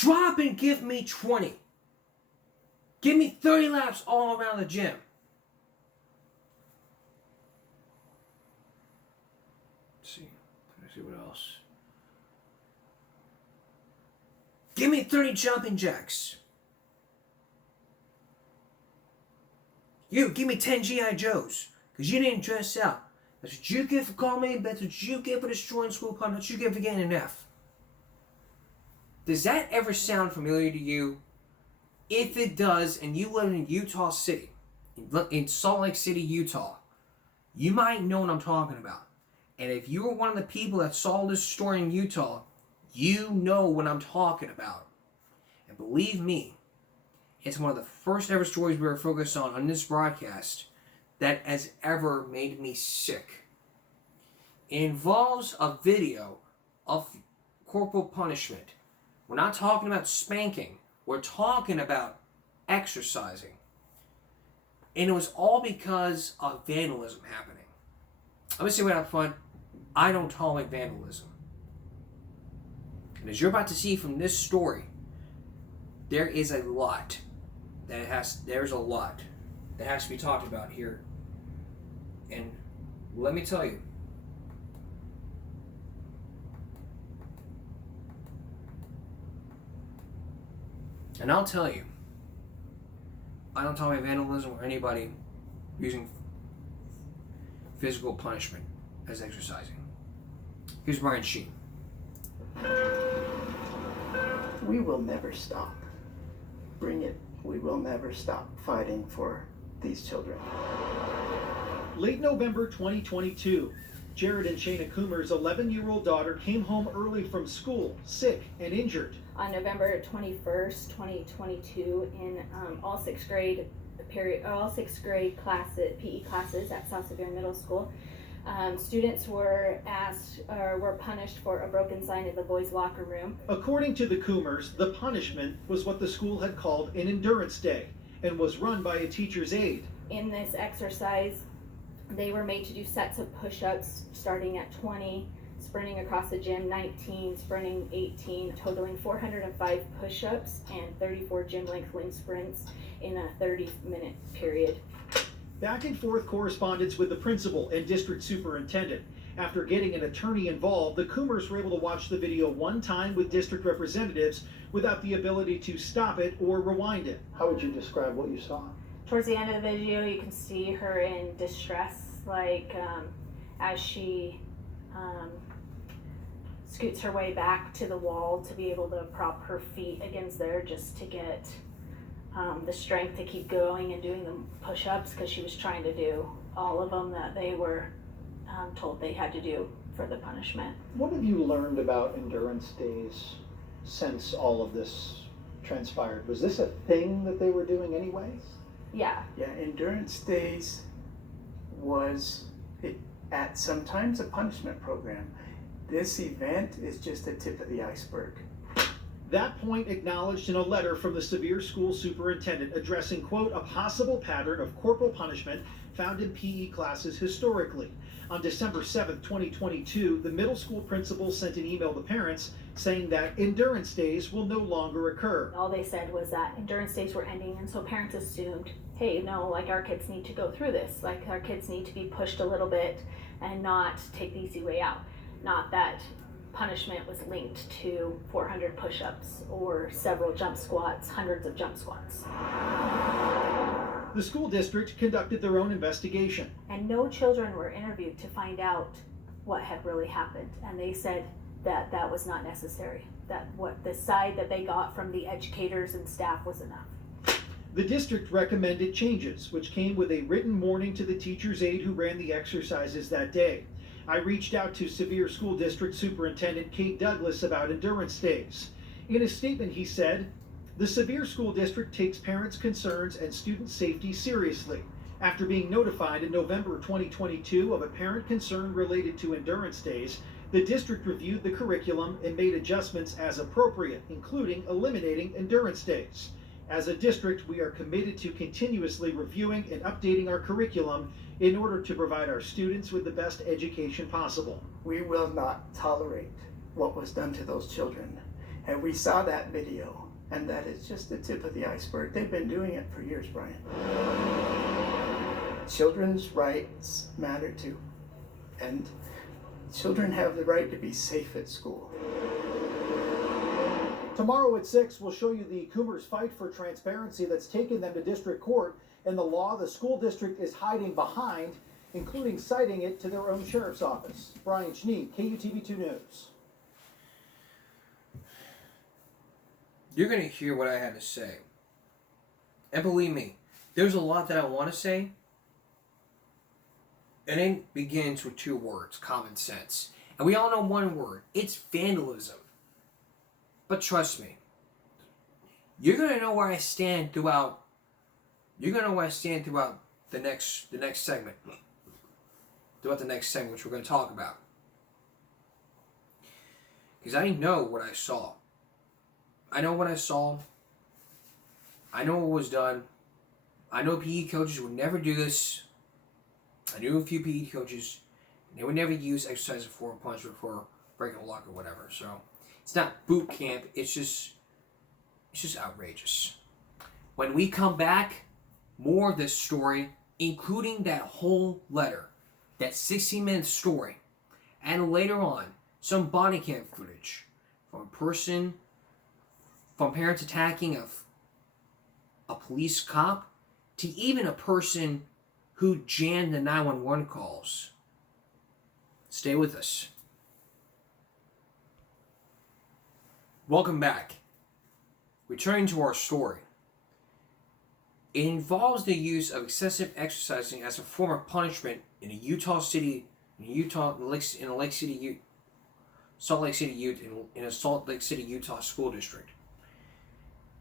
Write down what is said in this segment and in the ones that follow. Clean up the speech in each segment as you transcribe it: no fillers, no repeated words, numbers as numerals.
Drop and give me 20. Give me 30 laps all around the gym. Let's see what else. Give me 30 jumping jacks. You, give me 10 G.I. Joes. Because you didn't dress out. That's what you get for calling me. That's what you get for destroying school pub. That's what you get for getting an F. Does that ever sound familiar to you? If it does, and you live in Utah City, in Salt Lake City, Utah, you might know what I'm talking about. And if you were one of the people that saw this story in Utah, you know what I'm talking about. And believe me, it's one of the first ever stories we were focused on this broadcast that has ever made me sick. It involves a video of corporal punishment. We're not talking about spanking. We're talking about exercising. And it was all because of vandalism happening. Let me say right up front, I don't tolerate vandalism. And as you're about to see from this story, there's a lot that has to be talked about here. And let me tell you, and I'll tell you, I don't tolerate vandalism or anybody using physical punishment as exercising. Here's Brian Sheen. We will never stop. Bring it. We will never stop fighting for these children. Late November 2022, Jared and Shayna Coomer's 11-year-old daughter came home early from school, sick and injured. On November 21st, 2022, in all sixth grade classes, PE classes at South Severe Middle School, students were punished for a broken sign in the boys' locker room. According to the Coomers, the punishment was what the school had called an endurance day and was run by a teacher's aide. In this exercise, they were made to do sets of push-ups starting at 20, sprinting across the gym 19, sprinting 18, totaling 405 push-ups and 34 gym length limb sprints in a 30-minute period. Back and forth correspondence with the principal and district superintendent. After getting an attorney involved, the Coomers were able to watch the video one time with district representatives without the ability to stop it or rewind it. How would you describe what you saw? Towards the end of the video, you can see her in distress, as she scoots her way back to the wall to be able to prop her feet against there just to get the strength to keep going and doing the push-ups, because she was trying to do all of them that they were told they had to do for the punishment. What have you learned about endurance days since all of this transpired? Was this a thing that they were doing anyways? Yeah. Yeah, endurance days was at sometimes a punishment program. This event is just the tip of the iceberg. That point acknowledged in a letter from the Sevier School Superintendent addressing, quote, a possible pattern of corporal punishment found in PE classes historically. On December 7th, 2022, the middle school principal sent an email to parents saying that endurance days will no longer occur. All they said was that endurance days were ending, and so parents assumed, hey, no, our kids need to go through this. Our kids need to be pushed a little bit and not take the easy way out. Not that punishment was linked to 400 push-ups or several jump squats, hundreds of jump squats. The school district conducted their own investigation. And no children were interviewed to find out what had really happened. And they said that that was not necessary, that what the side that they got from the educators and staff was enough. The district recommended changes, which came with a written warning to the teacher's aide who ran the exercises that day. I reached out to Sevier School District Superintendent Kate Douglas about endurance days. In a statement, he said, the Sevier School District takes parents' concerns and student safety seriously. After being notified in November 2022 of a parent concern related to endurance days, the district reviewed the curriculum and made adjustments as appropriate, including eliminating endurance days. As a district, we are committed to continuously reviewing and updating our curriculum in order to provide our students with the best education possible. We will not tolerate what was done to those children. And we saw that video, and that is just the tip of the iceberg. They've been doing it for years, Brian. Children's rights matter too. And children have the right to be safe at school. Tomorrow at 6, we'll show you the Coomers' fight for transparency that's taken them to district court and the law the school district is hiding behind, including citing it to their own sheriff's office. Brian Schnee, KUTV2 News. You're going to hear what I had to say. And believe me, there's a lot that I want to say. And it begins with 2 words, common sense. And we all know one word. It's vandalism. But trust me, you're going to know where I stand throughout. You're going to know where I stand throughout the next segment. Throughout the next segment, which we're going to talk about. Because I know what I saw. I know what I saw. I know what was done. I know PE coaches would never do this. I knew a few PE coaches. And they would never use exercise for a punishment for breaking a lock or whatever. So it's not boot camp. It's just outrageous. When we come back, more of this story, including that whole letter, that 16-minute story, and later on, some body cam footage from parents attacking a police cop, to even a person who jammed the 911 calls. Stay with us. Welcome back. Returning to our story. It involves the use of excessive exercising as a form of punishment in a Salt Lake City, Utah school district.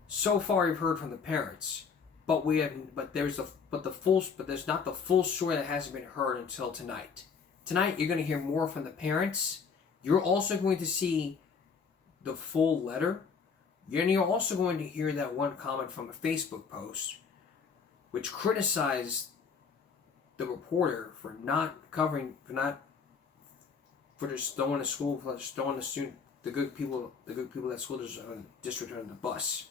So far, we've heard from the parents, but there's not the full story that hasn't been heard until tonight. Tonight, you're going to hear more from the parents. You're also going to see the full letter. You're also going to hear that one comment from a Facebook post, which criticized the reporter for just throwing the good people that school district under the bus.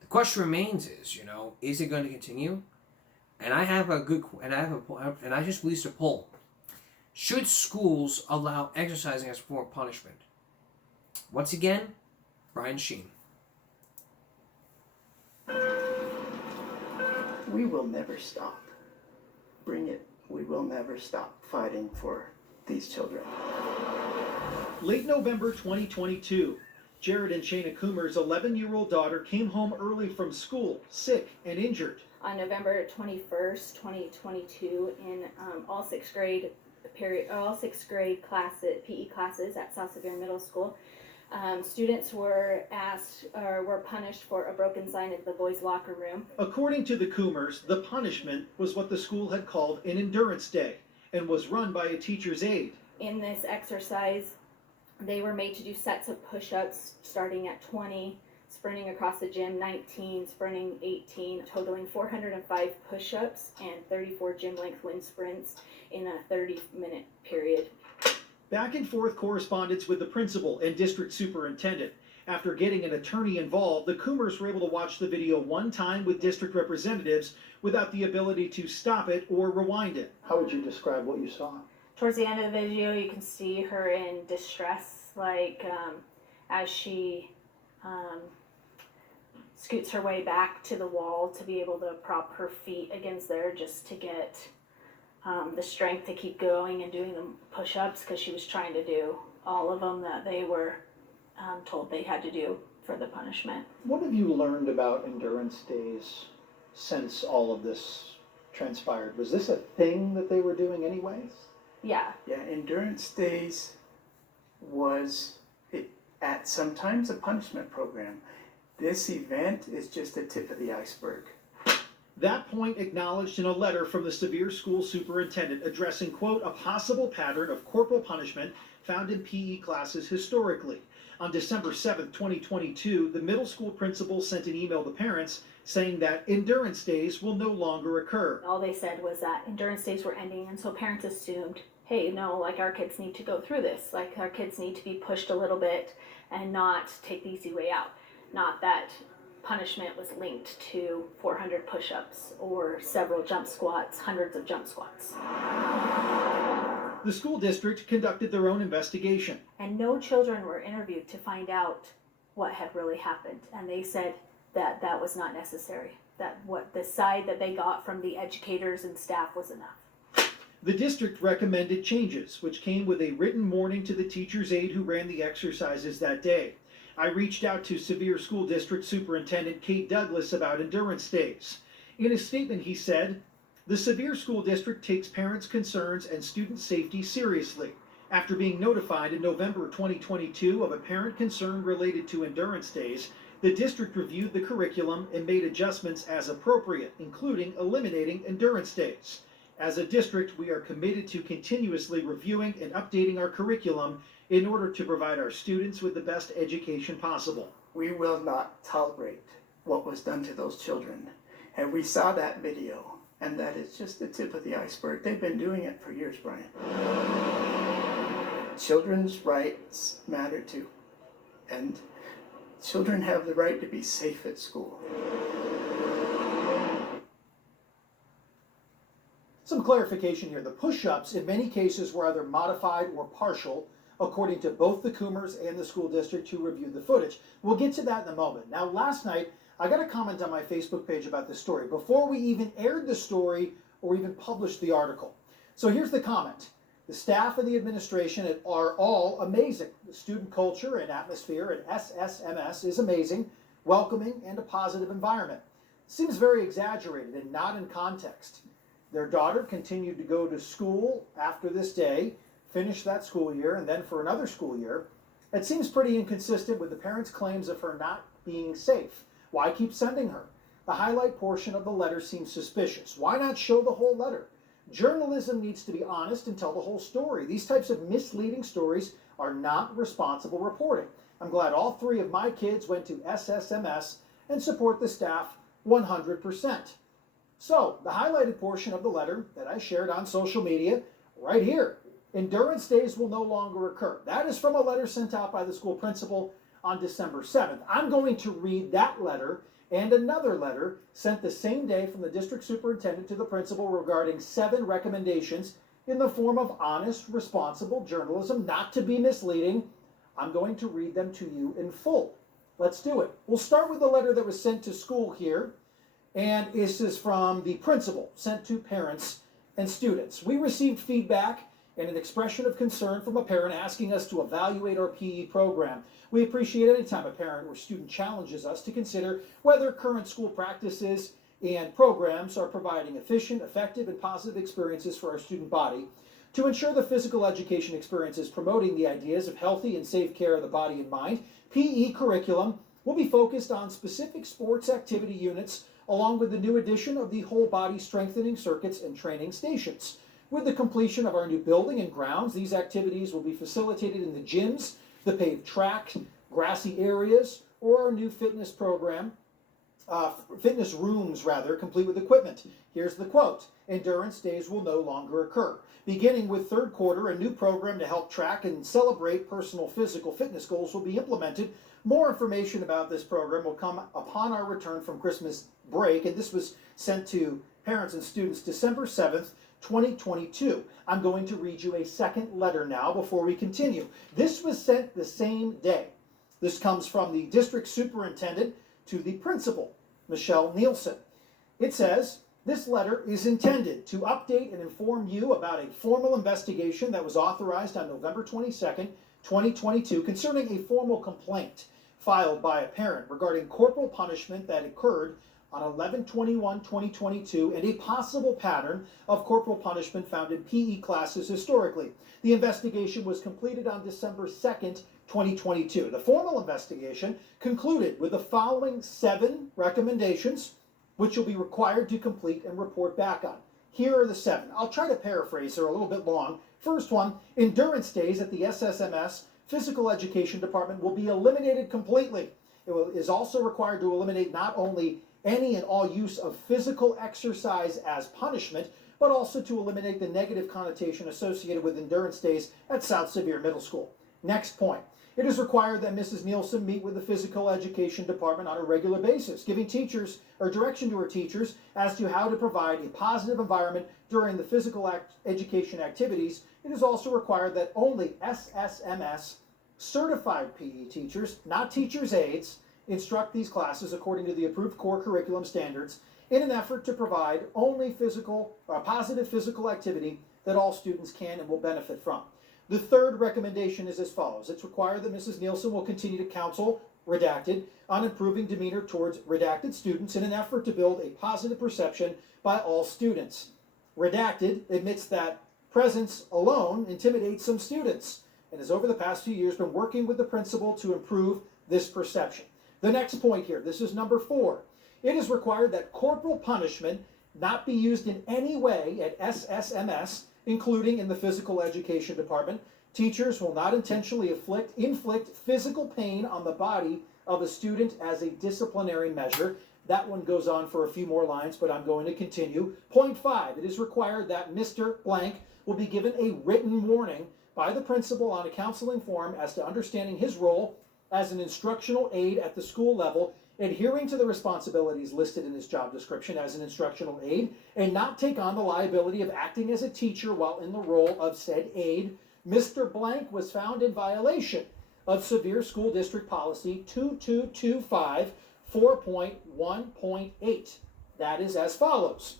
The question remains is it going to continue? And I just released a poll. Should schools allow exercising as a form of punishment? Once again, Brian Sheen. We will never stop. Bring it. We will never stop fighting for these children. Late November 2022, Jared and Shayna Coomer's 11-year-old daughter came home early from school, sick and injured. On November 21st, 2022, in all sixth grade PE classes at South Sevier Middle School, students were punished for a broken sign in the boys' locker room. According to the Coomers, the punishment was what the school had called an endurance day and was run by a teacher's aide. In this exercise, they were made to do sets of push-ups starting at 20, sprinting across the gym 19, sprinting 18, totaling 405 push-ups and 34 gym length wind sprints in a 30-minute period. Back and forth correspondence with the principal and district superintendent. After getting an attorney involved, the Coomers were able to watch the video one time with district representatives without the ability to stop it or rewind it. How would you describe what you saw? Towards the end of the video, you can see her in distress, as she scoots her way back to the wall to be able to prop her feet against there just to get the strength to keep going and doing the push-ups, because she was trying to do all of them that they were told they had to do for the punishment. What have you learned about endurance days since all of this transpired? Was this a thing that they were doing anyways? Yeah. Yeah, endurance days was at sometimes a punishment program. This event is just the tip of the iceberg. That point acknowledged in a letter from the Sevier School Superintendent addressing, quote, a possible pattern of corporal punishment found in PE classes historically. On December 7th, 2022, the middle school principal sent an email to parents saying that endurance days will no longer occur. All they said was that endurance days were ending, and so parents assumed, hey, no, like our kids need to go through this. Like our kids need to be pushed a little bit and not take the easy way out. Not that punishment was linked to 400 push-ups or several jump squats, hundreds of jump squats. The school district conducted their own investigation. And no children were interviewed to find out what had really happened. And they said that that was not necessary, that what the side that they got from the educators and staff was enough. The district recommended changes, which came with a written warning to the teacher's aide who ran the exercises that day. I reached out to Sevier School District Superintendent Kate Douglas about endurance days. In a statement, he said, "The Sevier School District takes parents' concerns and student safety seriously. After being notified in November 2022 of a parent concern related to endurance days, the district reviewed the curriculum and made adjustments as appropriate, including eliminating endurance days. As a district, we are committed to continuously reviewing and updating our curriculum in order to provide our students with the best education possible." We will not tolerate what was done to those children. And we saw that video, and that is just the tip of the iceberg. They've been doing it for years, Brian. Children's rights matter too. And children have the right to be safe at school. Some clarification here. The push-ups in many cases were either modified or partial, according to both the Coomers and the school district who reviewed the footage. We'll get to that in a moment. Now, last night, I got a comment on my Facebook page about this story before we even aired the story or even published the article. So here's the comment. The staff and the administration are all amazing. The student culture and atmosphere at SSMS is amazing, welcoming, and a positive environment. Seems very exaggerated and not in context. Their daughter continued to go to school after this day, finish that school year, and then for another school year. It seems pretty inconsistent with the parents' claims of her not being safe. Why keep sending her? The highlight portion of the letter seems suspicious. Why not show the whole letter? Journalism needs to be honest and tell the whole story. These types of misleading stories are not responsible reporting. I'm glad all three of my kids went to SSMS and support the staff 100%. So, the highlighted portion of the letter that I shared on social media, right here. Endurance days will no longer occur. That is from a letter sent out by the school principal on December 7th. I'm going to read that letter and another letter sent the same day from the district superintendent to the principal regarding 7 recommendations in the form of honest, responsible journalism, not to be misleading. I'm going to read them to you in full. Let's do it. We'll start with the letter that was sent to school here, and this is from the principal, sent to parents and students. We received feedback and an expression of concern from a parent asking us to evaluate our PE program. We appreciate any time a parent or student challenges us to consider whether current school practices and programs are providing efficient, effective, and positive experiences for our student body. To ensure the physical education experience is promoting the ideas of healthy and safe care of the body and mind, PE curriculum will be focused on specific sports activity units along with the new addition of the whole body strengthening circuits and training stations. With the completion of our new building and grounds, these activities will be facilitated in the gyms, the paved track, grassy areas, or our new fitness program, fitness rooms rather, complete with equipment. Here's the quote: "Endurance days will no longer occur. Beginning with third quarter, a new program to help track and celebrate personal physical fitness goals will be implemented. More information about this program will come upon our return from Christmas break," and this was sent to parents and students December 7th, 2022. I'm going to read you a second letter now before we continue. This was sent the same day. This comes from the district superintendent to the principal, Michelle Nielsen. It says, "This letter is intended to update and inform you about a formal investigation that was authorized on November 22nd, 2022 concerning a formal complaint filed by a parent regarding corporal punishment that occurred on 11/21/2022 and a possible pattern of corporal punishment found in PE classes historically. The investigation was completed on December 2nd, 2022. The formal investigation concluded with the following 7 recommendations, which you'll be required to complete and report back on. Here are the 7. I'll try to paraphrase, they're a little bit long. First one, endurance days at the SSMS Physical Education Department will be eliminated completely. It is also required to eliminate not only any and all use of physical exercise as punishment, but also to eliminate the negative connotation associated with endurance days at South Sevier Middle School. Next point. It is required that Mrs. Nielsen meet with the physical education department on a regular basis, giving teachers or direction to her teachers as to how to provide a positive environment during the physical education activities. It is also required that only SSMS certified PE teachers, not teachers' aides, instruct these classes according to the approved core curriculum standards in an effort to provide only positive physical activity that all students can and will benefit from. The third recommendation is as follows. It's required that Mrs. Nielsen will continue to counsel, redacted, on improving demeanor towards redacted students in an effort to build a positive perception by all students. Redacted admits that presence alone intimidates some students and has over the past few years been working with the principal to improve this perception. The next point here, this is number 4. It is required that corporal punishment not be used in any way at SSMS, including in the physical education department. Teachers will not intentionally inflict physical pain on the body of a student as a disciplinary measure. That one goes on for a few more lines, but I'm going to continue. Point 5, it is required that Mr. Blank will be given a written warning by the principal on a counseling form as to understanding his role as an instructional aide at the school level, adhering to the responsibilities listed in his job description as an instructional aide, and not take on the liability of acting as a teacher while in the role of said aide. Mr. Blank was found in violation of Sevier School District Policy 2225 4.1.8. That is as follows.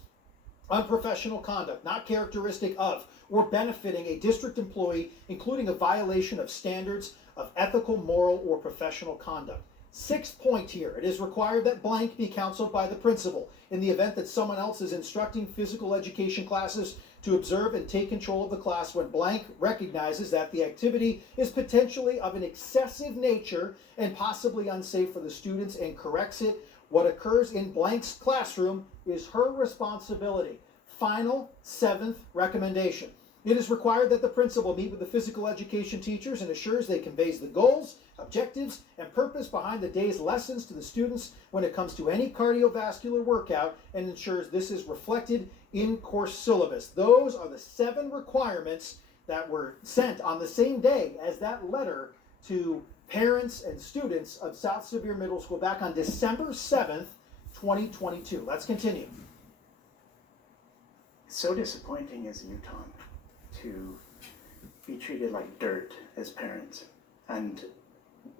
Unprofessional conduct not characteristic of or benefiting a district employee, including a violation of standards of ethical, moral, or professional conduct. 6th point here, it is required that blank be counseled by the principal in the event that someone else is instructing physical education classes to observe and take control of the class when blank recognizes that the activity is potentially of an excessive nature and possibly unsafe for the students and corrects it. What occurs in blank's classroom is her responsibility. Final 7th recommendation. It is required that the principal meet with the physical education teachers and assures they conveys the goals, objectives, and purpose behind the day's lessons to the students when it comes to any cardiovascular workout and ensures this is reflected in course syllabus. Those are the 7 requirements that were sent on the same day as that letter to parents and students of South Sevier Middle School back on December 7th, 2022. Let's continue. It's so disappointing as a Utah to be treated like dirt as parents. And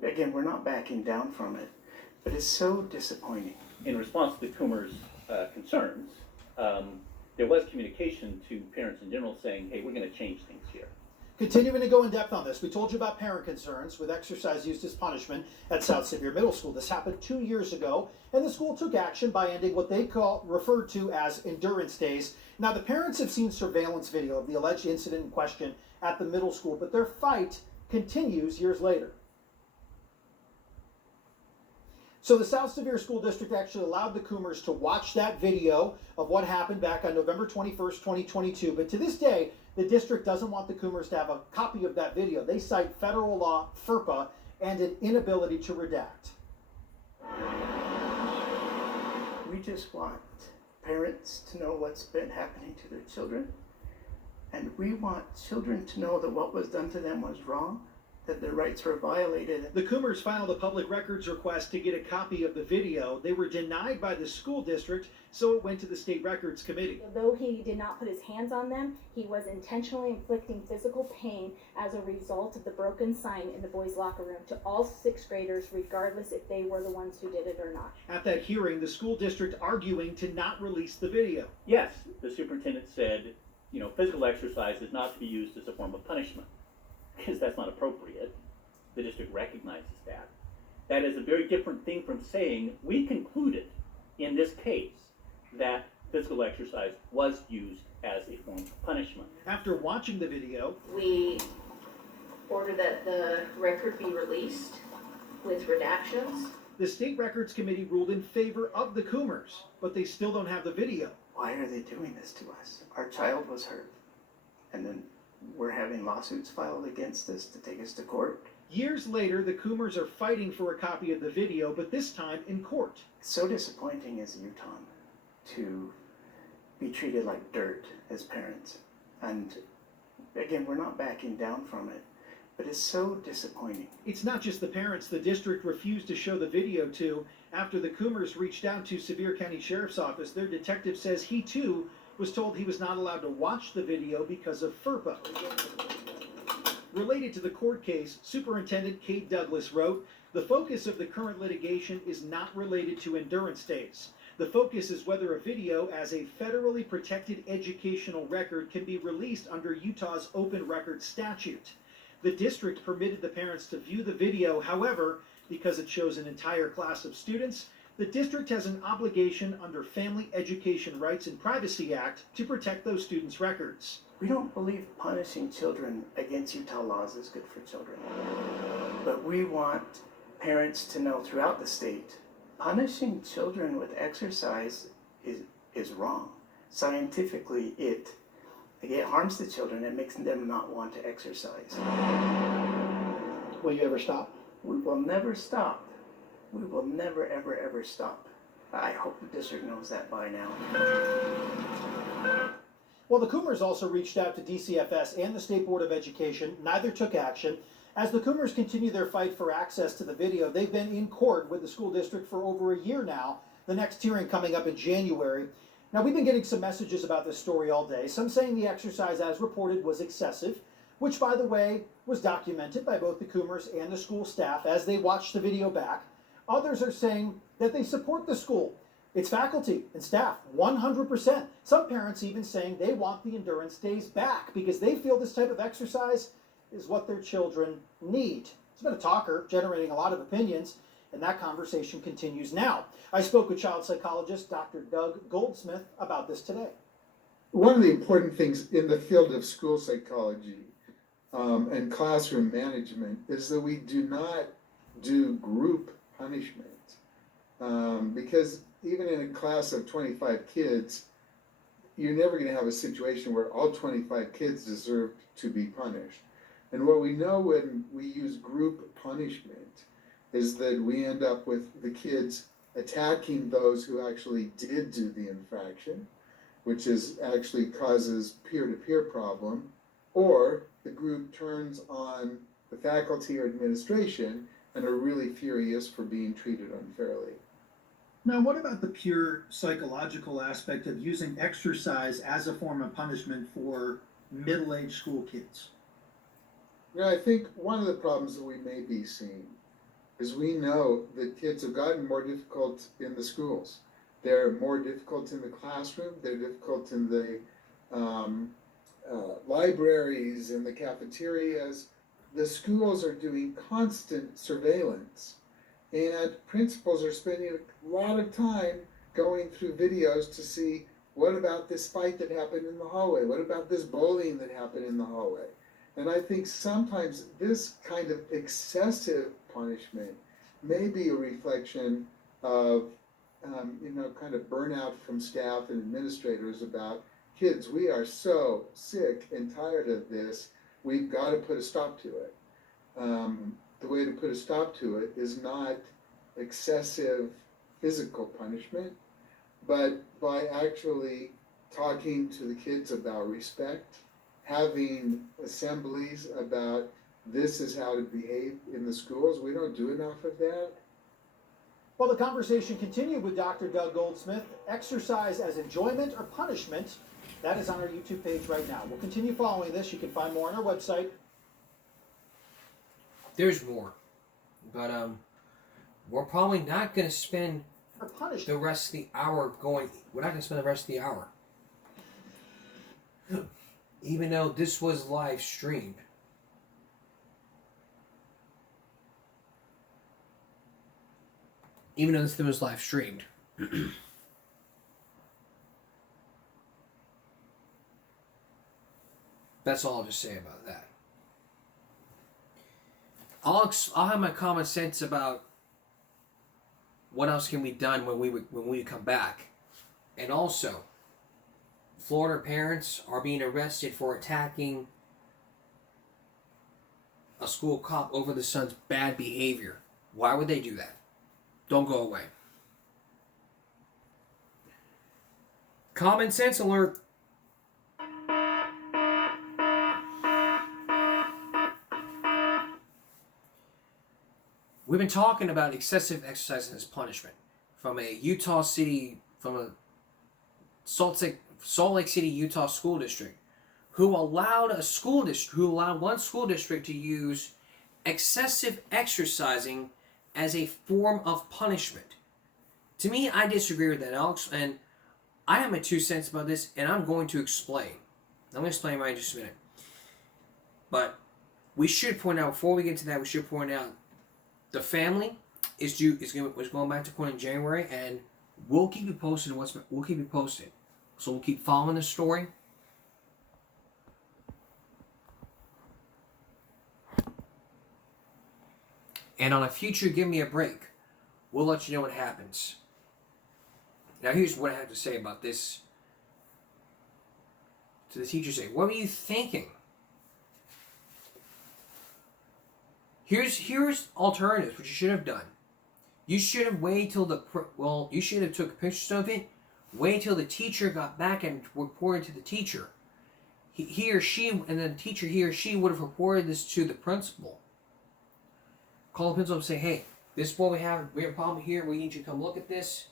again, we're not backing down from it, but it's so disappointing. In response to the Coomer's concerns, there was communication to parents in general saying, hey, we're going to change things here. Continuing to go in depth on this, we told you about parent concerns with exercise used as punishment at South Sevier Middle School. This happened 2 years ago, and the school took action by ending what they referred to as endurance days. Now, the parents have seen surveillance video of the alleged incident in question at the middle school, but their fight continues years later. So the South Sevier School District actually allowed the Coomers to watch that video of what happened back on November 21st, 2022. But to this day, the district doesn't want the Coomers to have a copy of that video. They cite federal law, FERPA, and an inability to redact. We just want parents to know what's been happening to their children. And we want children to know that what was done to them was wrong, that their rights were violated. The Coomers filed a public records request to get a copy of the video. They were denied by the school district, so it went to the State Records Committee. Though he did not put his hands on them, he was intentionally inflicting physical pain as a result of the broken sign in the boys' locker room to all 6th graders, regardless if they were the ones who did it or not. At that hearing, the school district arguing to not release the video. Yes, the superintendent said, physical exercise is not to be used as a form of punishment, because that's not appropriate. The district recognizes that. That is a very different thing from saying, we concluded in this case that physical exercise was used as a form of punishment. After watching the video, We order that the record be released with redactions. the State Records Committee ruled in favor of the Coomers, but they still don't have the video. Why are they doing this to us? Our child was hurt. And then we're having lawsuits filed against us to take us to court. Years later, the Coomers are fighting for a copy of the video, but this time in court. It's so disappointing as a Utah to be treated like dirt as parents. And again, we're not backing down from it, but it's so disappointing. It's not just the parents the district refused to show the video to. After the Coomers reached out to Sevier County Sheriff's Office, their detective says he too was told he was not allowed to watch the video because of FERPA. Related to the court case, Superintendent Kate Douglas wrote, "The focus of the current litigation is not related to endurance days. The focus is whether a video as a federally protected educational record can be released under Utah's open records statute. The district permitted the parents to view the video, however, because it shows an entire class of students, the district has an obligation under Family Education Rights and Privacy Act to protect those students' records." We don't believe punishing children against Utah laws is good for children. But we want parents to know throughout the state, punishing children with exercise is wrong. Scientifically, it harms the children and makes them not want to exercise. Will you ever stop? We will never stop. We will never, ever, ever stop. I hope the district knows that by now. Well, the Coomers also reached out to DCFS and the State Board of Education. Neither took action. As the Coomers continue their fight for access to the video, they've been in court with the school district for over a year now, the next hearing coming up in January. Now, we've been getting some messages about this story all day, some saying the exercise as reported was excessive, which, by the way, was documented by both the Coomers and the school staff as they watched the video back. Others are saying that they support the school, its faculty and staff, 100%. Some parents even saying they want the endurance days back because they feel this type of exercise is what their children need. It's been a talker, generating a lot of opinions, and that conversation continues now. I spoke with child psychologist Dr. Doug Goldsmith about this today. One of the important things in the field of school psychology and classroom management is that we do not do group punishment. Because even in a class of 25 kids, you're never going to have a situation where all 25 kids deserve to be punished. And what we know when we use group punishment is that we end up with the kids attacking those who actually did do the infraction, which actually causes peer-to-peer problem, or the group turns on the faculty or administration and are really furious for being treated unfairly. Now, what about the pure psychological aspect of using exercise as a form of punishment for middle-aged school kids? Yeah, I think one of the problems that we may be seeing is we know that kids have gotten more difficult in the schools. They're more difficult in the classroom, they're difficult in the libraries, in the cafeterias. The schools are doing constant surveillance, and principals are spending a lot of time going through videos to see what about this fight that happened in the hallway, what about this bullying that happened in the hallway. And I think sometimes this kind of excessive punishment may be a reflection of kind of burnout from staff and administrators about kids. We are so sick and tired of this. We've got to put a stop to it. The way to put a stop to it is not excessive physical punishment, but by actually talking to the kids about respect, having assemblies about this is how to behave in the schools. We don't do enough of that. Well, the conversation continued with Dr. Doug Goldsmith. Exercise as enjoyment or punishment, that is on our YouTube page right now. We'll continue following this. You can find more on our website. There's more, but we're probably not going to spend Or punishment. the rest of the hour going. We're not going to spend the rest of the hour, even though this was live streamed. Even though this thing was live streamed. That's all I'll just say about that. I'll have my common sense about what else can be done when we come back. And also, Florida parents are being arrested for attacking a school cop over the son's bad behavior. Why would they do that? Don't go away. Common sense alert. We've been talking about excessive exercise as punishment from a Salt Lake City, Utah school district who allowed one school district to use excessive exercising as a form of punishment. To me, I disagree with that, Alex, and I have my 2 cents about this, and I'm going to explain. I'm going to explain mine in just a minute. But we should point out, before we get to that, the family was going back to court in January, and we'll keep you posted. So we'll keep following the story. And on a future Give Me a Break, we'll let you know what happens. Now here's what I have to say about this. To the teachers, say, what were you thinking? Here's alternatives, what you should have done. You should have waited till you should have took pictures of it, wait till the teacher got back and reported to the teacher. He or she would have reported this to the principal. Call the principal and say, hey, this is what we have a problem here, we need you to come look at this,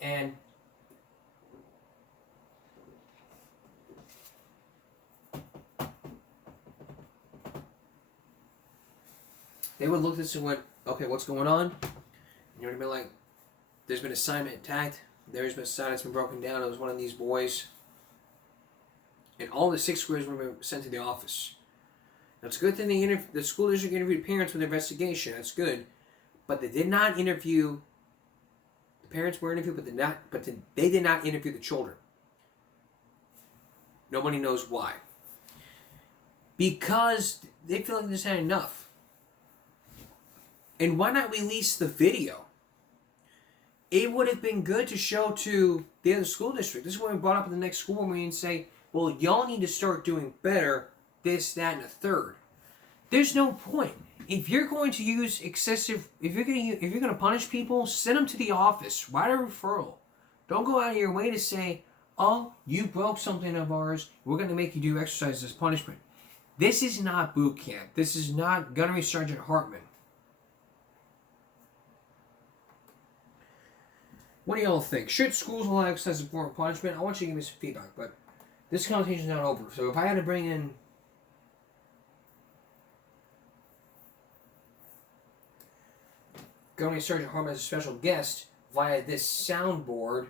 and they would look at this and went, okay, what's going on? And you would have been like, there's been assignment attacked, there's been assignment's been broken down, it was one of these boys. And all the 6th graders would have been sent to the office. Now, it's a good thing the school district interviewed parents for the investigation, that's good. But they did not interview, the parents were interviewed, but they did not interview the children. Nobody knows why. Because they feel like they just had enough. And why not release the video? It would have been good to show to the other school district. This is what we brought up in the next school board meeting and say, well, y'all need to start doing better, this, that, and the third. There's no point. If you're going to use excessive, if you're going to punish people, send them to the office. Write a referral. Don't go out of your way to say, oh, you broke something of ours, we're going to make you do exercise as punishment. This is not boot camp. This is not Gunnery Sergeant Hartman. What do y'all think? Should schools allow excessive form of punishment? I want you to give me some feedback, but this conversation is not over. So if I had to bring in Gunnery Sergeant Hartman as a special guest via this soundboard,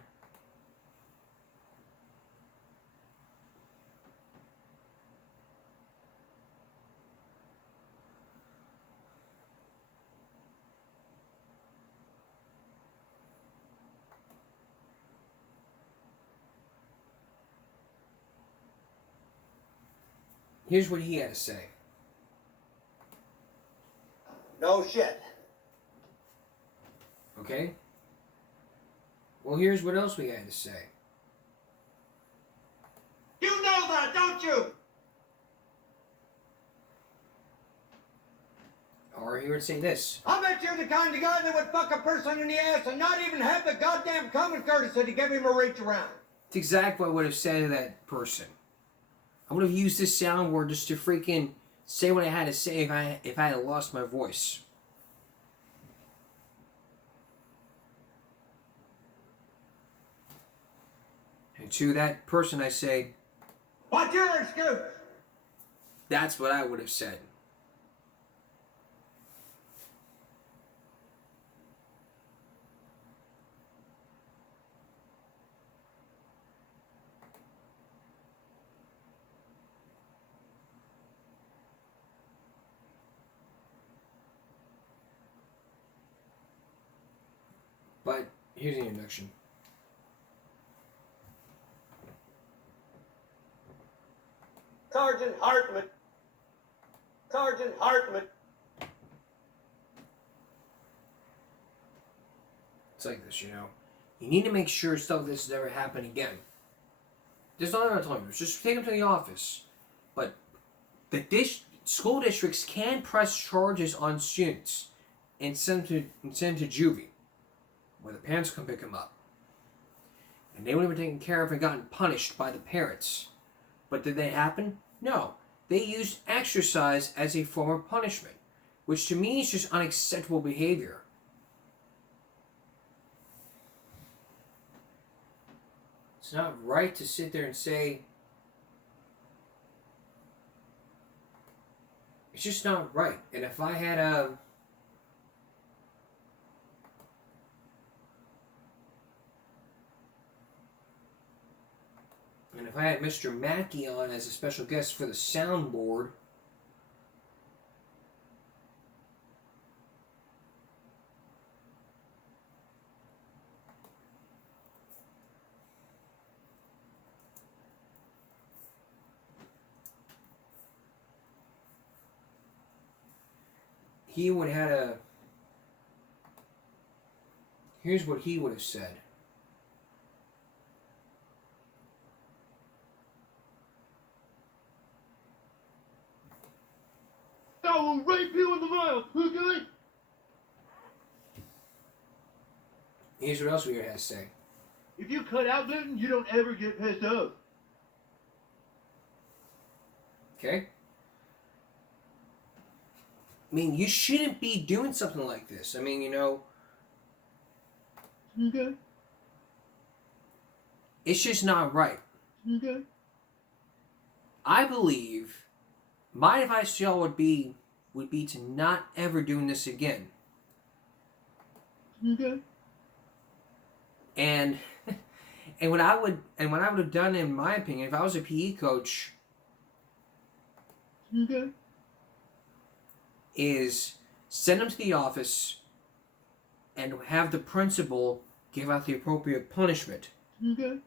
here's what he had to say. No shit. Okay? Well, here's what else we had to say. You know that, don't you? Or he would say this. I bet you're the kind of guy that would fuck a person in the ass and not even have the goddamn common courtesy to give him a reach around. It's exactly what I would have said to that person. I would have used this soundboard just to freaking say what I had to say if I had lost my voice. And to that person I say, What's your excuse? that's what I would have said. But here's the introduction. Sergeant Hartman. Sergeant Hartman. It's like this, you know. You need to make sure stuff like this does never happen again. There's not enough time. Just take them to the office. But school districts can press charges on students and send them to juvie, where the parents can pick them up. and they would have been taken care of and gotten punished by the parents. But did that happen? No. They used exercise as a form of punishment, which to me is just unacceptable behavior. It's not right to sit there and say, it's just not right. And if I had Mr. Mackey on as a special guest for the soundboard, he would have had here's what he would have said. I will rape you in the mouth, okay? Here's what else we would have to say. If you cut out gluten, you don't ever get pissed off. Okay? I mean, you shouldn't be doing something like this. I mean, Okay. It's just not right. Okay. I believe my advice to y'all would be to not ever doing this again. Okay. And what I would have done, in my opinion, if I was a PE coach, Okay. is send them to the office and have the principal give out the appropriate punishment. Okay.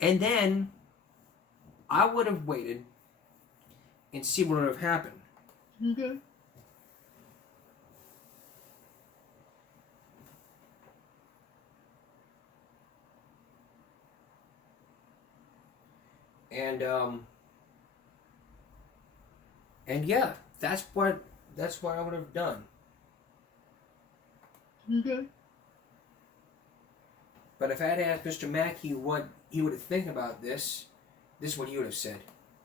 And then I would have waited and see what would have happened. Okay. And yeah, that's what I would have done. Okay. But if I had asked Mr. Mackey what he would have think about this is what he would have said.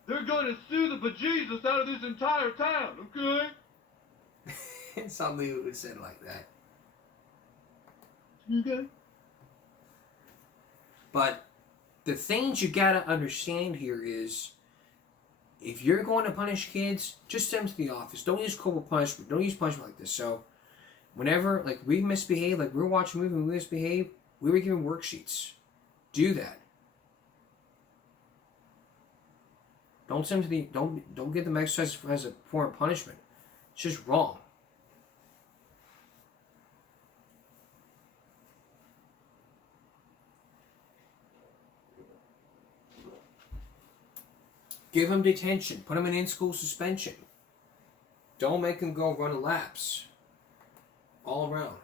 They're gonna sue the bejesus out of this entire town, okay? Something he would have said like that. Okay. But the things you gotta understand here is, if you're going to punish kids, just send them to the office. Don't use corporal punishment. Don't use punishment like this. So, whenever, like, we misbehave, like we're watching a movie and we misbehave, we were given worksheets. Do that. Don't send them to the, don't give them exercise as a form of punishment. It's just wrong. Give them detention. Put them in in-school suspension. Don't make them go run laps. All around.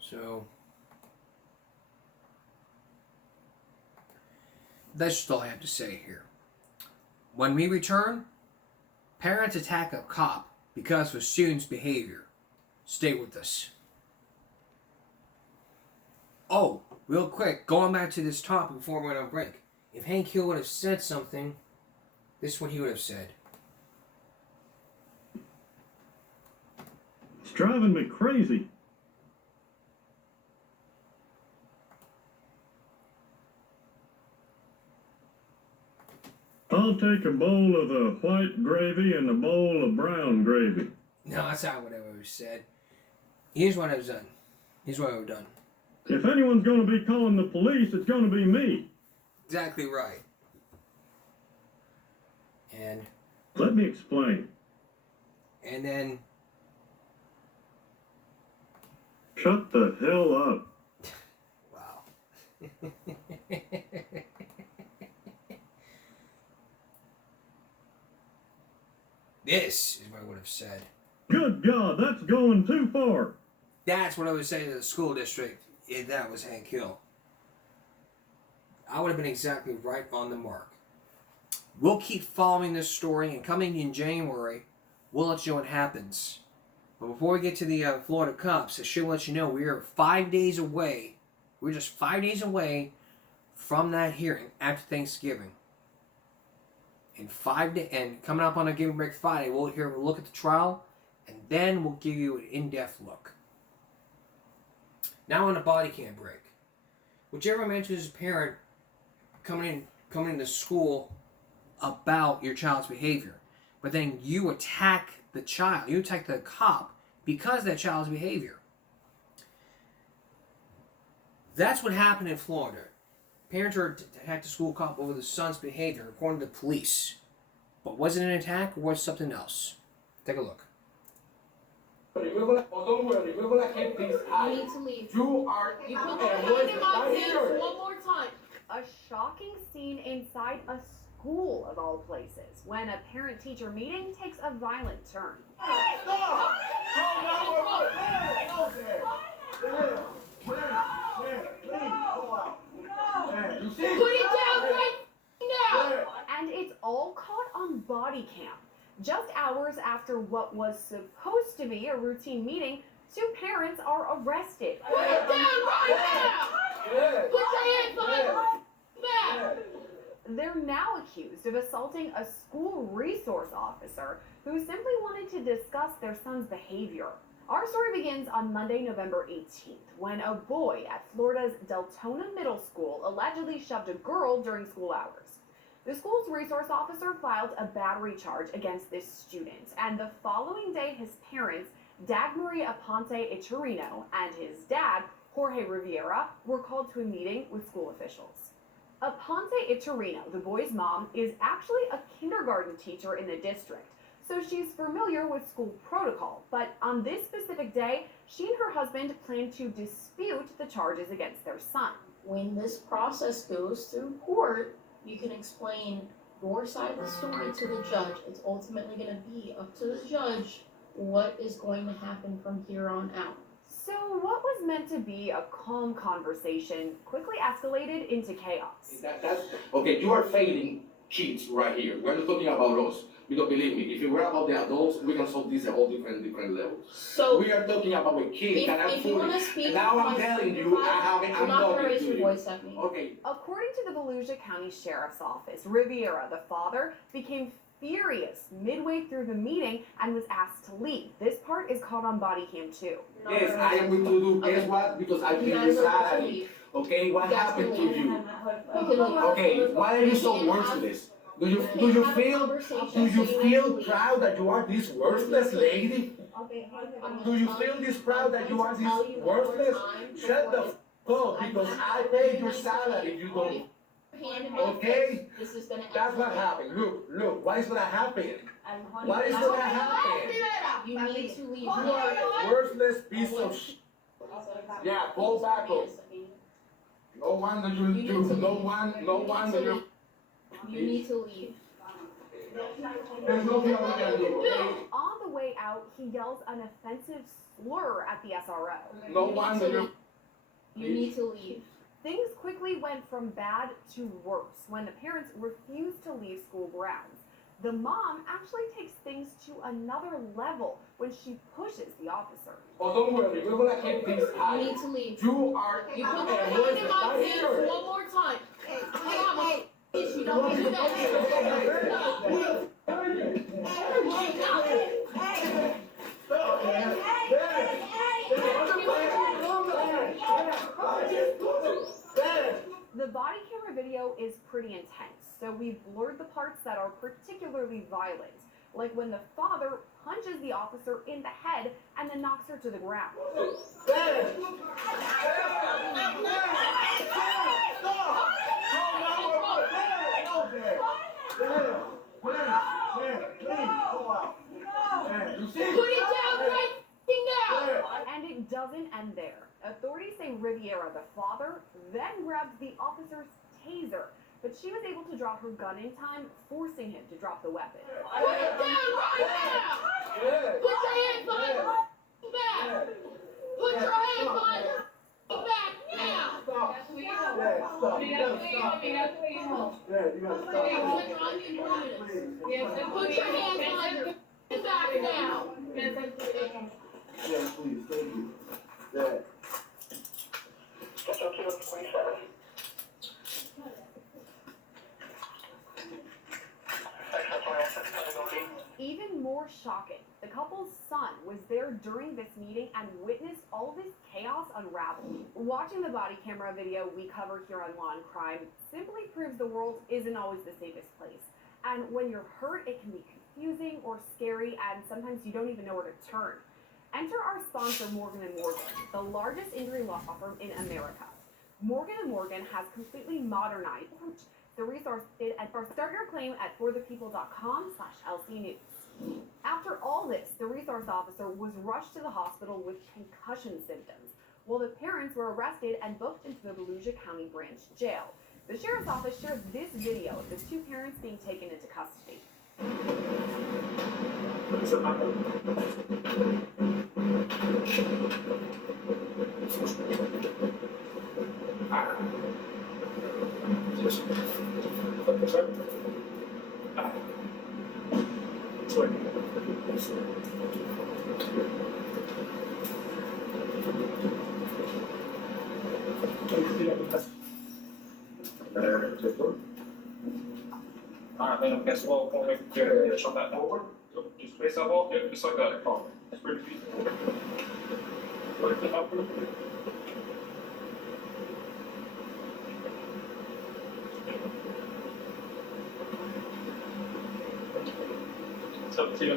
So that's just all I have to say here. When we return, parents attack a cop because of a student's behavior. Stay with us. Oh, real quick, going back to this topic before we went on break. If Hank Hill would have said something, this is what he would have said. It's driving me crazy. I'll take a bowl of the white gravy and a bowl of brown gravy. No, that's not what I would have said. Here's what I've done. Here's what I've done. If anyone's going to be calling the police, it's going to be me. Exactly right. And let me explain. And then shut the hell up. Wow. This is what I would have said. Good God, that's going too far. That's what I was saying to the school district if that was Hank Hill. I would have been exactly right on the mark. We'll keep following this story, and coming in January, we'll let you know what happens. But before we get to the Florida Cups, I should let you know we are 5 days away. We're just 5 days away from that hearing after Thanksgiving. In 5 days, and coming up on a Give Me Break Friday, we'll look at the trial, and then we'll give you an in-depth look. Now on a body cam break. Whichever mentions as a parent coming into school about your child's behavior, but then you attack the child, you attack the cop because of that child's behavior. That's what happened in Florida. Parents attacked the school cop over the son's behavior, according to the police. But was it an attack or was it something else? Take a look. Don't worry, we're gonna keep this high. You need to leave. You are You one more time. A shocking scene inside a school of all places when a parent-teacher meeting takes a violent turn. Stop! Put it down right now! And it's all caught on body cam. Just hours after what was supposed to be a routine meeting, two parents are arrested. Put it down right now! Put your hands on back! They're now accused of assaulting a school resource officer who simply wanted to discuss their son's behavior. Our story begins on Monday, November 18th, when a boy at Florida's Deltona Middle School allegedly shoved a girl during school hours. The school's resource officer filed a battery charge against this student, and the following day his parents, Dagmary Aponte Iturino, and his dad, Jorge Riviera, were called to a meeting with school officials. Aponte Iturino, the boy's mom, is actually a kindergarten teacher in the district, so she's familiar with school protocol, but on this specific day, she and her husband plan to dispute the charges against their son. When this process goes through court, you can explain your side of the story to the judge. It's ultimately going to be up to the judge what is going to happen from here on out. So what was meant to be a calm conversation quickly escalated into chaos. That's okay, you are failing kids right here. We're not talking about us. Because believe me, if it were about the adults, we can solve this at all different levels. So we are talking about a kid, and I'm if you want to speak, now I'm telling you, I'm not going to raise talking your to you. voice at me. Okay. According to the Volusia County Sheriff's Office, Riviera, the father, became furious midway through the meeting and was asked to leave. This part is caught on body cam too. Yes, I am going to do, guess what? Because I pay you salary. Okay, what happened to you? Okay, why are you so worthless? Do you feel proud that you are this worthless lady? Do you feel this proud that you are this worthless? Shut the f up, because I paid your salary if you don't. Okay? That's what happened. Look, what is gonna happen? What is gonna happen? You need to leave. You are a worthless piece of sh. Yeah, go back up. No wonder no wonder you. You need to leave. There's nothing else we can do. On the way out, he yells an offensive slur at the SRO. No wonder you. You need to leave. Things quickly went from bad to worse when the parents refused to leave school grounds. The mom actually takes things to another level when she pushes the officer. Oh, don't worry, we're gonna keep this high. You need to leave. You are. You put your hand in my pants one more time. Hey. You don't do that. The body camera video is pretty intense, so we've blurred the parts that are particularly violent, like when the father punches the officer in the head and then knocks her to the ground. Put it down right now! And it doesn't end there. Authorities say Riviera, the father, then grabs the officer's taser, but she was able to draw her gun in time, forcing him to drop the weapon. Put it down right now! Put your hands Put your hands on your back now. Yes, please, thank you. That. Even more shocking, the couple's son was there during this meeting and witnessed all this chaos unravel. Watching the body camera video we cover here on Law and Crime simply proves the world isn't always the safest place. And when you're hurt, it can be confusing or scary, and sometimes you don't even know where to turn. Enter our sponsor, Morgan & Morgan, the largest injury law firm in America. Morgan & Morgan has completely modernized the resource and start your claim at forthepeople.com/LC News. After all this, the resource officer was rushed to the hospital with concussion symptoms, while the parents were arrested and booked into the Volusia County Branch Jail. The sheriff's office shared this video of the two parents being taken into custody. Then I guess we'll make a shot that forward. Just face up off, just like that. It's pretty easy. Lift it up. It's up to you.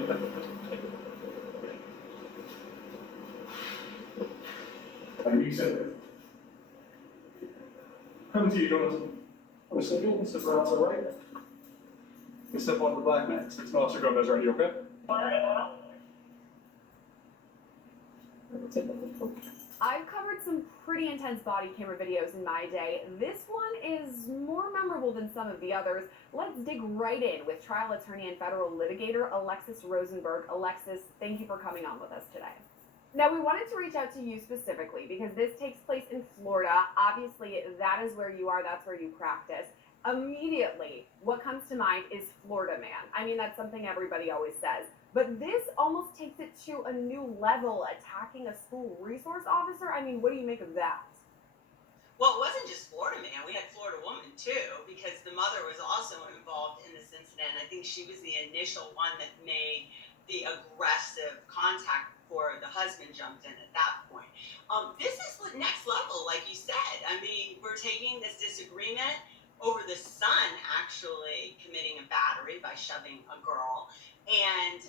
And you said it. Come to you, Jonathan. I'm sleeping, Mr. Brown's all right. You step on the black man. It's Officer Gomez, are you okay? I've covered some pretty intense body camera videos in my day. This one is more memorable than some of the others. Let's dig right in with trial attorney and federal litigator Alexis Rosenberg. Alexis, thank you for coming on with us today. Now, we wanted to reach out to you specifically because this takes place in Florida. Obviously, that is where you are, that's where you practice. Immediately, what comes to mind is Florida man. I mean, that's something everybody always says. But this almost takes it to a new level, attacking a school resource officer. I mean, what do you make of that? Well, it wasn't just Florida man. We had Florida woman too, because the mother was also involved in this incident. I think she was the initial one that made the aggressive contact before the husband jumped in at that point. This is next level, like you said. I mean, we're taking this disagreement over the son actually committing a battery by shoving a girl, and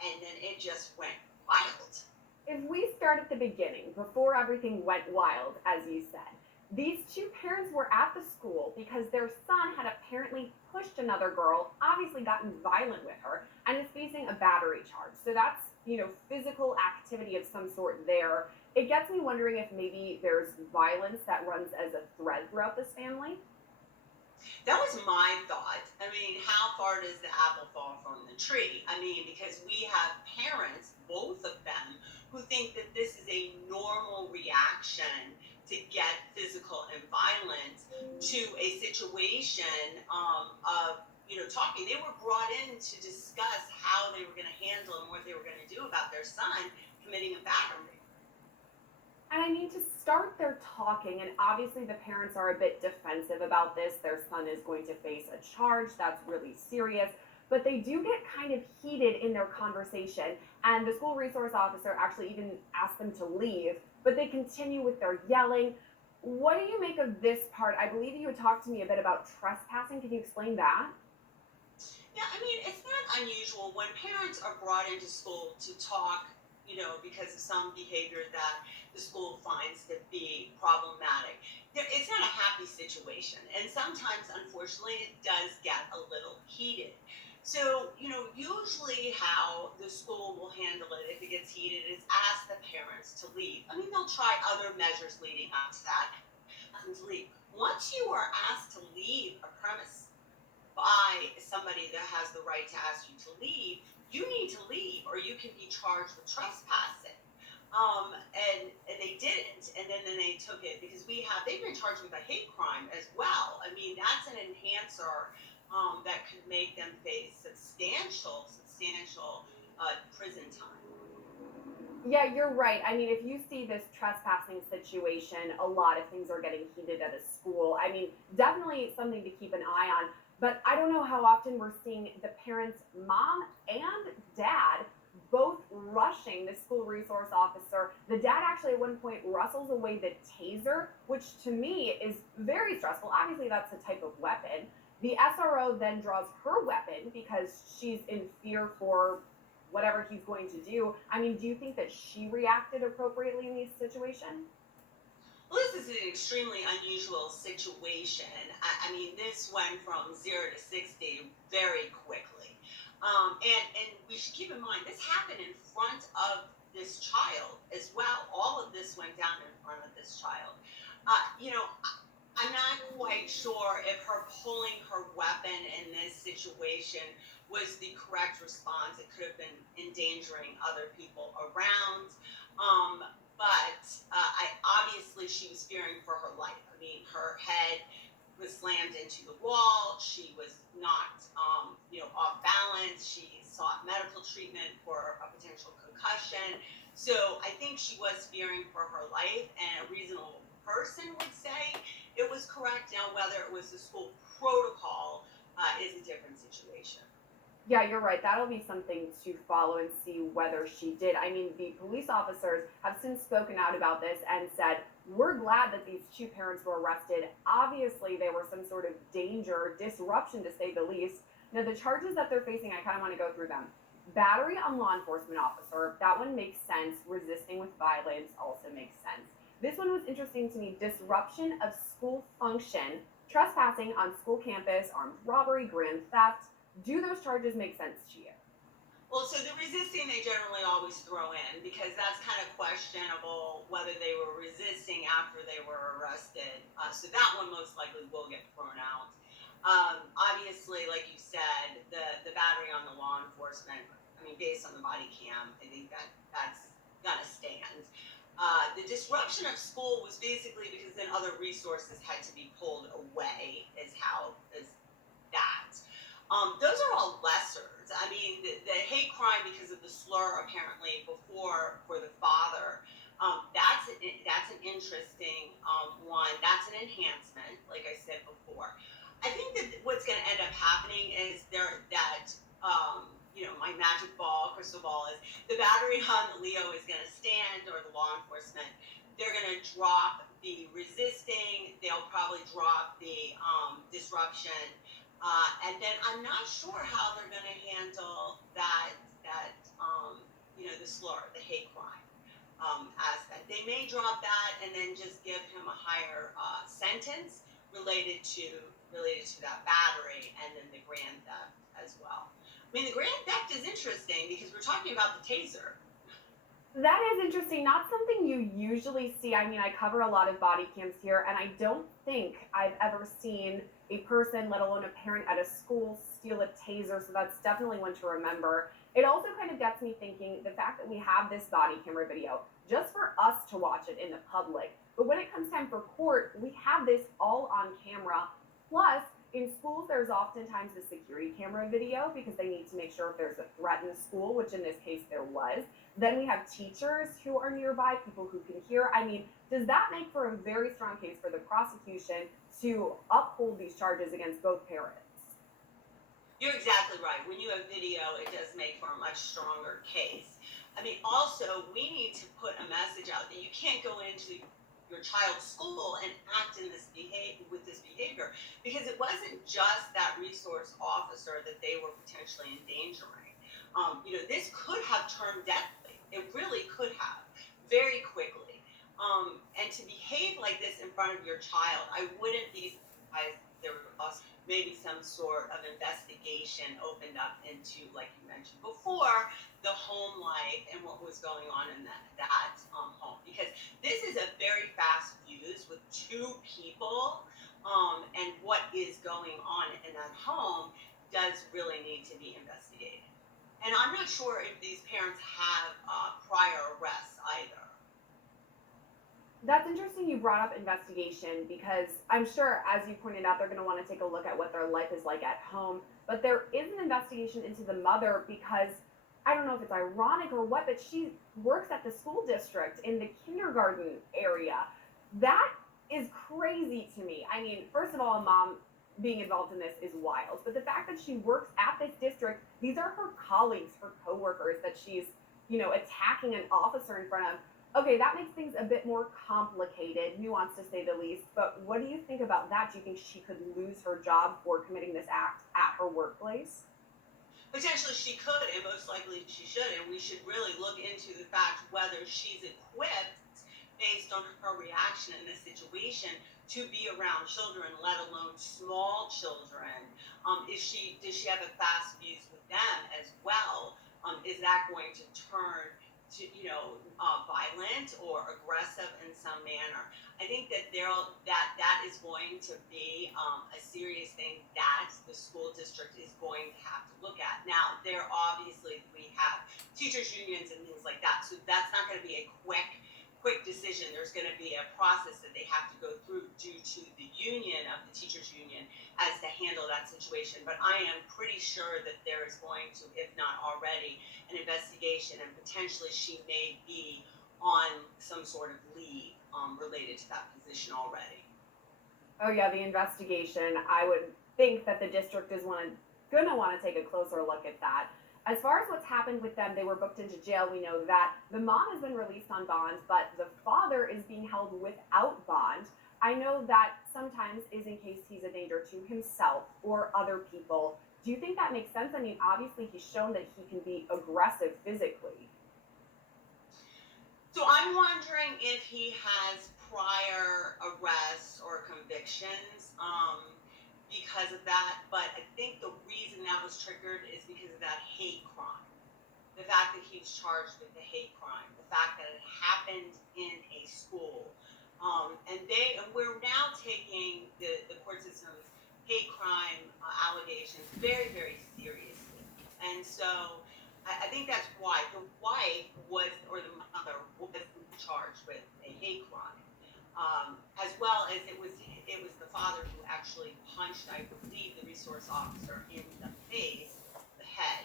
then it just went wild. If we start at the beginning, before everything went wild, as you said, these two parents were at the school because their son had apparently pushed another girl, obviously gotten violent with her, and is facing a battery charge. So that's, physical activity of some sort there. It gets me wondering if maybe there's violence that runs as a thread throughout this family. That was my thought. I mean, how far does the apple fall from the tree? I mean, because we have parents, both of them, who think that this is a normal reaction to get physical and violent to a situation of talking. They were brought in to discuss how they were going to handle and what they were going to do about their son committing a battery. And I mean, to start their talking, and obviously the parents are a bit defensive about this. Their son is going to face a charge that's really serious, but they do get kind of heated in their conversation. And the school resource officer actually even asked them to leave, but they continue with their yelling. What do you make of this part? I believe you had talked to me a bit about trespassing. Can you explain that? Yeah, I mean, it's not unusual when parents are brought into school to talk, because of some behavior that the school finds to be problematic. It's not a happy situation, and sometimes, unfortunately, it does get a little heated. So, usually how the school will handle it if it gets heated is ask the parents to leave. I mean, they'll try other measures leading up to that. To leave. Once you are asked to leave a premise by somebody that has the right to ask you to leave, you need to leave or you can be charged with trespassing. And they didn't, and then they took it because they've been charged with a hate crime as well. I mean, that's an enhancer that could make them face substantial prison time. Yeah, you're right. I mean, if you see this trespassing situation, a lot of things are getting heated at a school. I mean, definitely something to keep an eye on. But I don't know how often we're seeing the parents, mom and dad, both rushing the school resource officer. The dad actually at one point wrestles away the taser, which to me is very stressful. Obviously, that's a type of weapon. The SRO then draws her weapon because she's in fear for whatever he's going to do. I mean, do you think that she reacted appropriately in these situations? Well, this is an extremely unusual situation. I mean, this went from 0 to 60 very quickly. And we should keep in mind, this happened in front of this child as well. All of this went down in front of this child. I'm not quite sure if her pulling her weapon in this situation was the correct response. It could have been endangering other people around. But obviously she was fearing for her life. I mean, her head was slammed into the wall. She was knocked, off balance. She sought medical treatment for a potential concussion. So I think she was fearing for her life, and a reasonable person would say it was correct. Now, whether it was the school protocol is a different situation. Yeah, you're right. That'll be something to follow and see whether she did. I mean, the police officers have since spoken out about this and said, we're glad that these two parents were arrested. Obviously, they were some sort of danger, disruption to say the least. Now, the charges that they're facing, I kind of want to go through them. Battery on law enforcement officer, that one makes sense. Resisting with violence also makes sense. This one was interesting to me. Disruption of school function, trespassing on school campus, armed robbery, grand theft. Do those charges make sense to you? Well, so the resisting they generally always throw in because that's kind of questionable whether they were resisting after they were arrested. So that one most likely will get thrown out. Obviously, like you said, the battery on the law enforcement, I mean, based on the body cam, I think that's gonna stand. The disruption of school was basically because then other resources had to be pulled away is that. Those are all lessers. I mean, the hate crime because of the slur apparently before for the father, that's an interesting one. That's an enhancement, like I said before. I think that what's going to end up happening is my magic ball, crystal ball is the battery on the Leo is going to stand, or the law enforcement. They're going to drop the resisting. They'll probably drop the disruption. And then I'm not sure how they're going to handle that the slur, the hate crime aspect. They may drop that and then just give him a higher sentence related to that battery and then the grand theft as well. I mean, the grand theft is interesting because we're talking about the taser. That is interesting. Not something you usually see. I mean, I cover a lot of body cams here, and I don't think I've ever seen a person, let alone a parent at a school, steal a taser. So that's definitely one to remember. It also kind of gets me thinking the fact that we have this body camera video just for us to watch it in the public. But when it comes time for court, we have this all on camera. Plus, in schools, there's oftentimes a security camera video because they need to make sure if there's a threat in the school, which in this case there was. Then we have teachers who are nearby, people who can hear. I mean, does that make for a very strong case for the prosecution to uphold these charges against both parents? You're exactly right. When you have video, it does make for a much stronger case. I mean, also, we need to put a message out that you can't go into your child's school and act in this behavior because it wasn't just that resource officer that they were potentially endangering. This could have turned deadly. It really could have, very quickly. And to behave like this in front of your child, I wouldn't be surprised if there was maybe some sort of investigation opened up into, like you mentioned before, the home life and what was going on in that home. Because this is a very fast fuse with two people, and what is going on in that home does really need to be investigated. And I'm not sure if these parents have prior arrests either. That's interesting you brought up investigation because I'm sure, as you pointed out, they're going to want to take a look at what their life is like at home. But there is an investigation into the mother because I don't know if it's ironic or what, but she works at the school district in the kindergarten area. That is crazy to me. I mean, first of all, a mom being involved in this is wild. But the fact that she works at this district, these are her colleagues, her coworkers that she's, attacking an officer in front of. Okay, that makes things a bit more complicated, nuanced to say the least, but what do you think about that? Do you think she could lose her job for committing this act at her workplace? Potentially she could, and most likely she should, and we should really look into the fact whether she's equipped, based on her reaction in this situation, to be around children, let alone small children. Does she have a fast fuse with them as well? Is that going to turn to violent or aggressive in some manner? I think that that is going to be a serious thing that the school district is going to have to look at. Now, we have teachers unions and things like that, so that's not going to be a quick decision. There's going to be a process that they have to go through due to the union of the teachers union as to handle that situation. But I am pretty sure that there is going to, if not already, an investigation, and potentially she may be on some sort of leave related to that position already. Oh yeah, the investigation. I would think that the district is going to want to take a closer look at that. As far as what's happened with them, they were booked into jail. We know that the mom has been released on bond, but the father is being held without bond. I know that sometimes is in case he's a danger to himself or other people. Do you think that makes sense? I mean, obviously he's shown that he can be aggressive physically. So I'm wondering if he has prior arrests or convictions because of that, but I think the reason that was triggered is because of that hate crime. The fact that he was charged with the hate crime, the fact that it happened in a school. And we're now taking the court system's hate crime allegations very, very seriously. And so I think that's why the wife or the mother was charged with a hate crime. As well as it was the father who actually punched, I believe, the resource officer in the face, the head.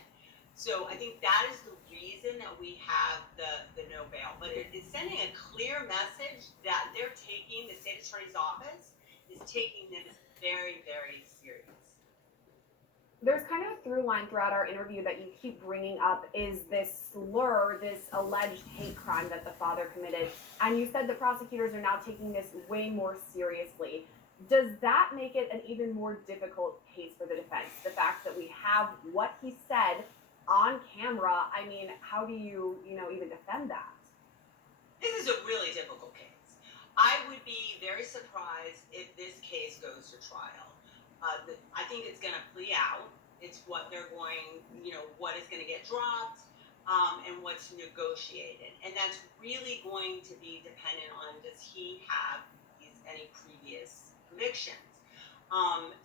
So I think that is the reason that we have the no bail. But it's sending a clear message that the state attorney's office is taking this very, very serious. There's kind of a through line throughout our interview that you keep bringing up is this slur, this alleged hate crime that the father committed. And you said the prosecutors are now taking this way more seriously. Does that make it an even more difficult case for the defense? The fact that we have what he said on camera, I mean, how do you, even defend that? This is a really difficult case. I would be very surprised if this case goes to trial. I think it's going to plea out. It's what they're going, what is going to get dropped and what's negotiated. And that's really going to be dependent on, does he have any previous convictions?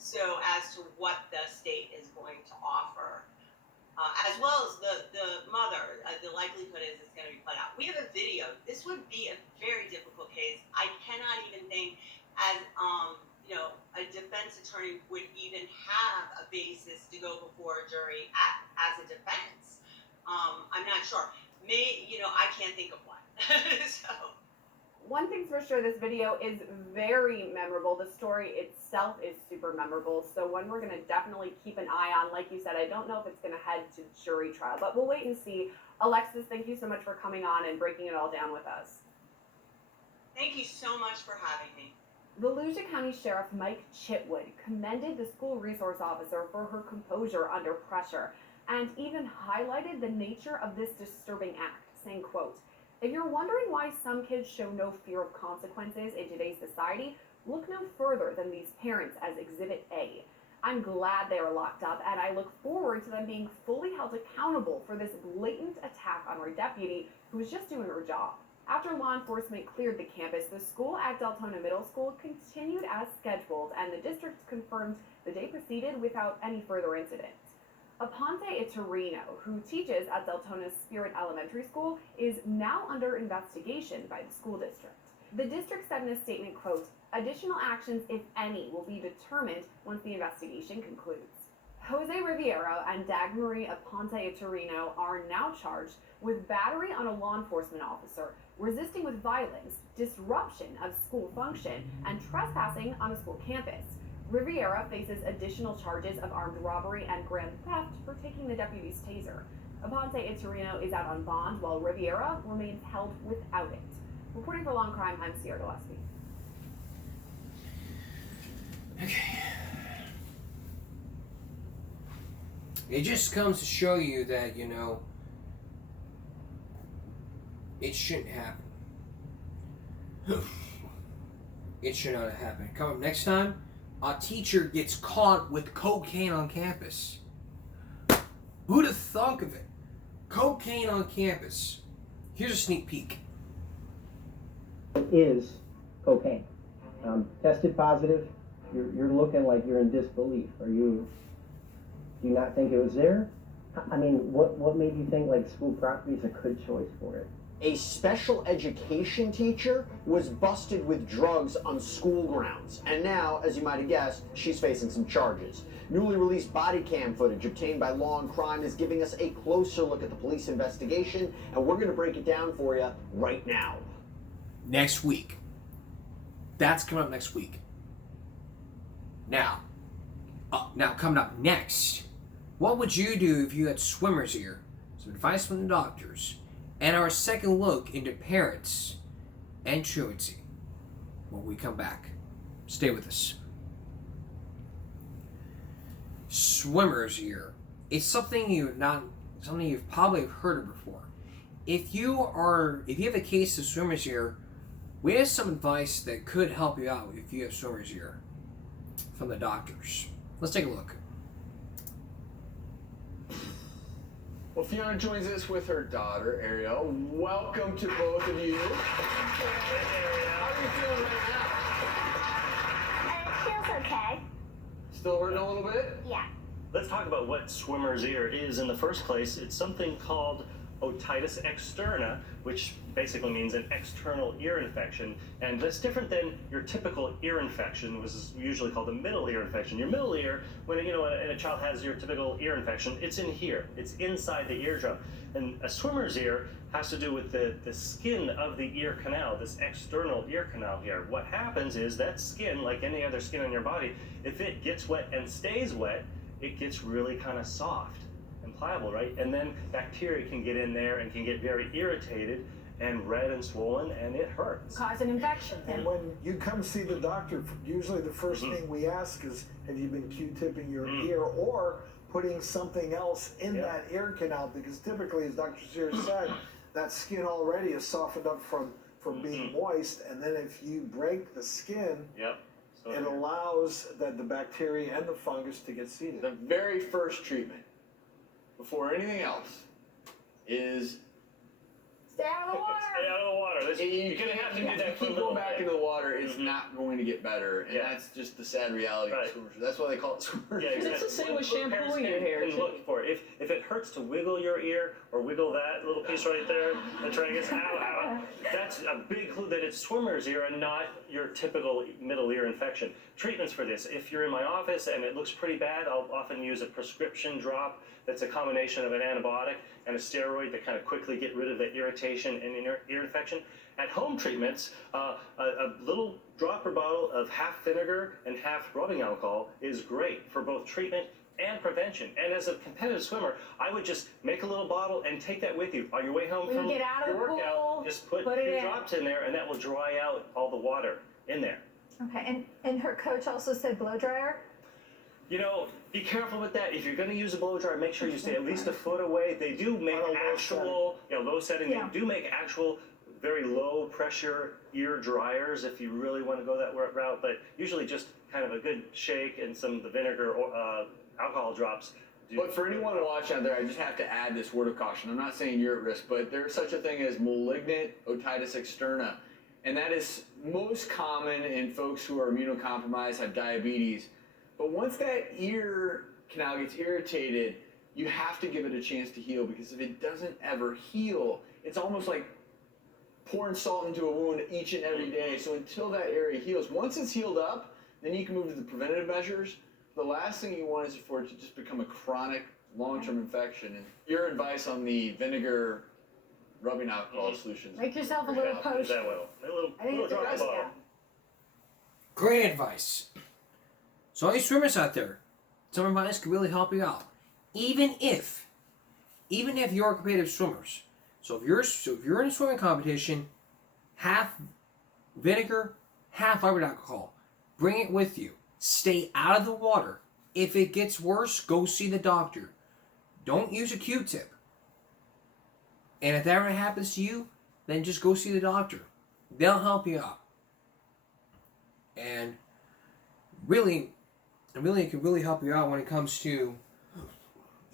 So as to what the state is going to offer, as well as the mother, the likelihood is it's going to be played out. We have a video. This would be a very difficult case. I cannot even think as, a defense attorney would even have a basis to go before a jury as a defense. I'm not sure. I can't think of one. So. One thing's for sure, this video is very memorable. The story itself is super memorable. So one we're going to definitely keep an eye on. Like you said, I don't know if it's going to head to jury trial, but we'll wait and see. Alexis, thank you so much for coming on and breaking it all down with us. Thank you so much for having me. Volusia County Sheriff Mike Chitwood commended the school resource officer for her composure under pressure and even highlighted the nature of this disturbing act, saying, quote, "If you're wondering why some kids show no fear of consequences in today's society, look no further than these parents as Exhibit A. I'm glad they are locked up, and I look forward to them being fully held accountable for this blatant attack on our deputy who was just doing her job." After law enforcement cleared the campus, the school at Deltona Middle School continued as scheduled, and the district confirmed the day proceeded without any further incidents. Aponte Itorino, who teaches at Deltona's Spirit Elementary School, is now under investigation by the school district. The district said in a statement, quote, "Additional actions, if any, will be determined once the investigation concludes." Jose Riviera and Dagmary Aponte Torino are now charged with battery on a law enforcement officer, resisting with violence, disruption of school function, and trespassing on a school campus. Riviera faces additional charges of armed robbery and grand theft for taking the deputy's taser. Aponte and Torino is out on bond, while Riviera remains held without it. Reporting for Law and Crime, I'm Sierra Gillespie. Okay. It just comes to show you that, you know, it shouldn't happen. It should not have happened. Come up next time, a teacher gets caught with cocaine on campus. Who'd have thunk of it? Cocaine on campus. Here's a sneak peek. Is cocaine. Tested positive. You're looking like you're in disbelief. Do you not think it was there? I mean, what made you think like school property is a good choice for it? A special education teacher was busted with drugs on school grounds. And now, as you might have guessed, she's facing some charges. Newly released body cam footage obtained by Law and Crime is giving us a closer look at the police investigation, and we're going to break it down for you right now. Next week. That's coming up next week. Now coming up next, what would you do if you had swimmer's ear? Some advice from the doctors, and our second look into parents and truancy when we come back. Stay with us. Swimmer's ear. It's something you've probably heard of before. If you have a case of swimmer's ear, we have some advice that could help you out if you have swimmer's ear from the doctors. Let's take a look. Well, Fiona joins us with her daughter, Ariel. Welcome to both of you. How are you feeling right now? It feels okay. Still hurting a little bit? Yeah. Let's talk about what swimmer's ear is in the first place. It's something called otitis externa, which basically means an external ear infection, and that's different than your typical ear infection, which is usually called a middle ear infection. Your middle ear, when a child has your typical ear infection, it's in here, it's inside the eardrum, and a swimmer's ear has to do with the skin of the ear canal, this external ear canal here. What happens is that skin, like any other skin on your body, if it gets wet and stays wet, it gets really kind of soft and pliable, right? And then bacteria can get in there and can get very irritated and red and swollen, and it hurts. Cause an infection. And when you come see the doctor, usually the first thing we ask is, have you been Q-tipping your ear or putting something else in that ear canal? Because typically, as Dr. Sears said, that skin already is softened up from being moist, and then if you break the skin, it allows that the bacteria and the fungus to get seated. The very first treatment, before anything else, is stay out of the water. Stay out of the water. You're going to have to do that for a keep little going back bit. into the water. It's not going to get better, and that's just the sad reality of swimmers. That's why they call it swimmers. Yeah, exactly. It's the same with Parents shampooing your hair. can look for it. If it hurts to wiggle your ear or wiggle that little piece right there and try to get ow, that's a big clue that it's swimmer's ear and not your typical middle ear infection. Treatments for this: if you're in my office and it looks pretty bad, I'll often use a prescription drop that's a combination of an antibiotic and a steroid that kind of quickly get rid of the irritation and ear infection. At home treatments, a little dropper bottle of half vinegar and half rubbing alcohol is great for both treatment and prevention. And as a competitive swimmer, I would just make a little bottle and take that with you on your way home When from you get out of your the workout. pool, Just put put it your in. drops in there, and that will dry out all the water in there. Okay, and her coach also said blow dryer. You know, be careful with that. If you're going to use a blow dryer, make sure you stay at least a foot away. They do make actual, low setting. Yeah. They do make actual very low pressure ear dryers if you really want to go that route. But usually just kind of a good shake and some of the vinegar or alcohol drops. But for anyone watching out there, I just have to add this word of caution. I'm not saying you're at risk, but there's such a thing as malignant otitis externa. And that is most common in folks who are immunocompromised, have diabetes. But once that ear canal gets irritated, you have to give it a chance to heal, because if it doesn't ever heal, it's almost like pouring salt into a wound each and every day. So until that area heals, once it's healed up, then you can move to the preventative measures. The last thing you want is for it to just become a chronic, long-term infection. And your advice on the vinegar rubbing alcohol solutions. Make yourself a little potion. A little drop of bottle. Great advice. So all you swimmers out there, some advice could really help you out. Even if you're competitive swimmers. So if you're in a swimming competition, half vinegar, half rubbing alcohol. Bring it with you. Stay out of the water. If it gets worse, go see the doctor. Don't use a Q-tip. And if that ever happens to you, then just go see the doctor. They'll help you out. And really, it can really help you out when it comes to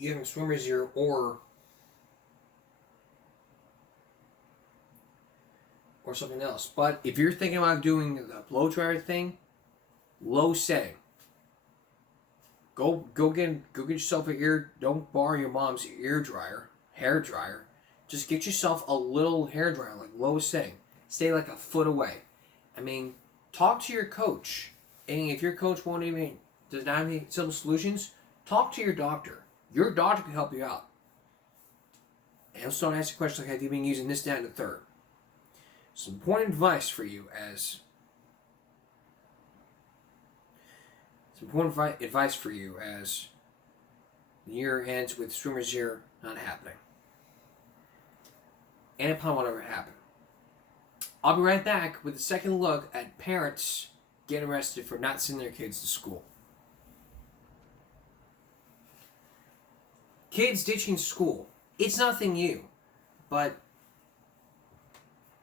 having swimmer's ear or something else. But if you're thinking about doing the blow dryer thing, low setting. Go get yourself an ear. Don't borrow your mom's hair dryer. Just get yourself a little hair dryer, like low setting. Stay like a foot away. I mean, talk to your coach. And if your coach does not have any simple solutions, talk to your doctor. Your doctor can help you out. And also don't ask a question like, have you been using this, that, and the third? Some important advice for you as the year ends with swimmer's ear not happening. And upon whatever happened. I'll be right back with a second look at parents getting arrested for not sending their kids to school. Kids ditching school. It's nothing new, but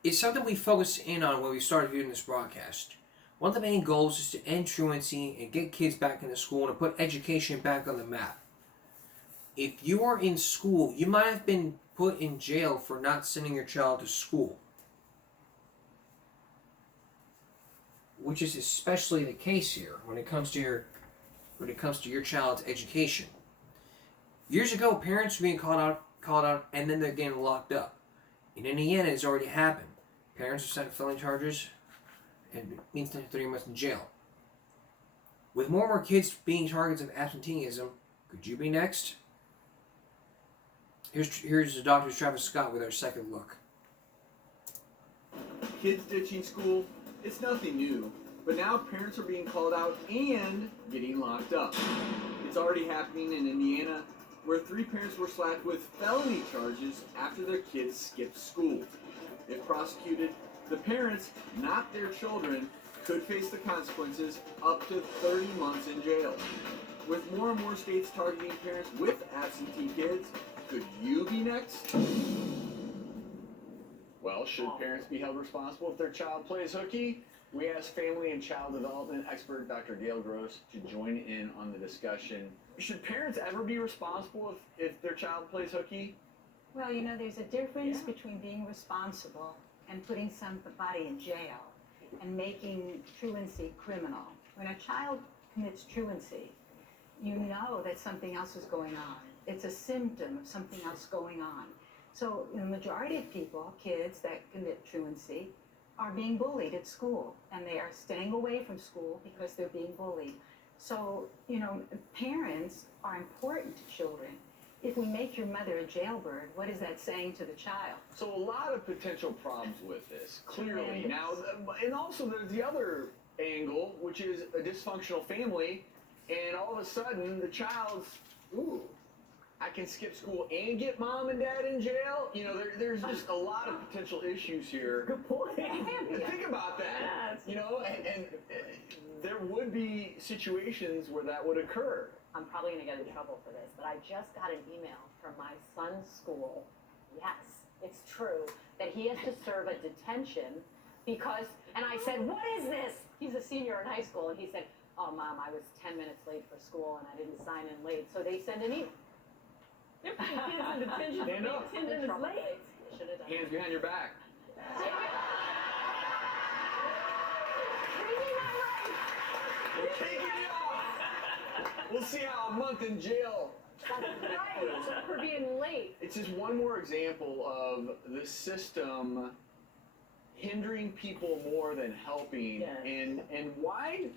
it's something we focused in on when we started doing this broadcast. One of the main goals is to end truancy and get kids back into school and to put education back on the map. If you are in school, you might have been put in jail for not sending your child to school. Which is especially the case here when it comes to your child's education. Years ago, parents were being called out, and then they're getting locked up. In Indiana, it's already happened. Parents are sent felony charges and being sentenced to 3 months in jail. With more and more kids being targets of absenteeism, could you be next? Here's Dr. Travis Scott with our second look. Kids ditching school, it's nothing new, but now parents are being called out and getting locked up. It's already happening in Indiana, where 3 parents were slapped with felony charges after their kids skipped school. If prosecuted, the parents, not their children, could face the consequences up to 30 months in jail. With more and more states targeting parents with absentee kids, could you be next? Well, should parents be held responsible if their child plays hooky? We asked family and child development expert Dr. Gail Gross to join in on the discussion. Should parents ever be responsible if their child plays hooky? Well, you know, there's a difference between being responsible and putting somebody in jail and making truancy criminal. When a child commits truancy, you know that something else is going on. It's a symptom of something else going on. So the majority of people, kids that commit truancy, are being bullied at school, and they are staying away from school because they're being bullied. So, you know, parents are important to children. If we make your mother a jailbird, what is that saying to the child? So a lot of potential problems with this, clearly. Now, and also there's the other angle, which is a dysfunctional family, and all of a sudden the child's, ooh, I can skip school and get mom and dad in jail. You know, there's just a lot of potential issues here. Good point. Think about that. Yes. You know, and there would be situations where that would occur. I'm probably going to get in trouble for this, but I just got an email from my son's school. Yes, it's true that he has to serve a detention because, and I said, what is this? He's a senior in high school, and he said, oh, Mom, I was 10 minutes late for school, and I didn't sign in late. So they send an email. They're putting kids in detention for Stand up. being 10 minutes late. Should have done Hands behind your back. We're taking you off. We'll see how a month in jail. That's right, for being late. It's just one more example of the system hindering people more than helping. Yes. And why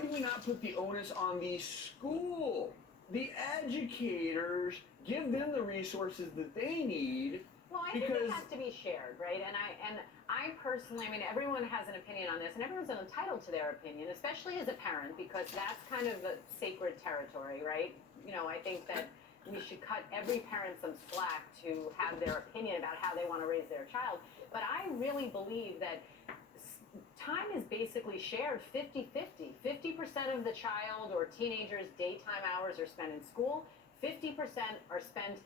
do we not put the onus on the school, the educators, give them the resources that they need? Well, I think it has to be shared, right? And I personally, I mean, everyone has an opinion on this, and everyone's entitled to their opinion, especially as a parent, because that's kind of a sacred territory, right? You know, I think that we should cut every parent some slack to have their opinion about how they want to raise their child. But I really believe that time is basically shared 50-50. 50% of the child or teenager's daytime hours are spent in school, 50% are spent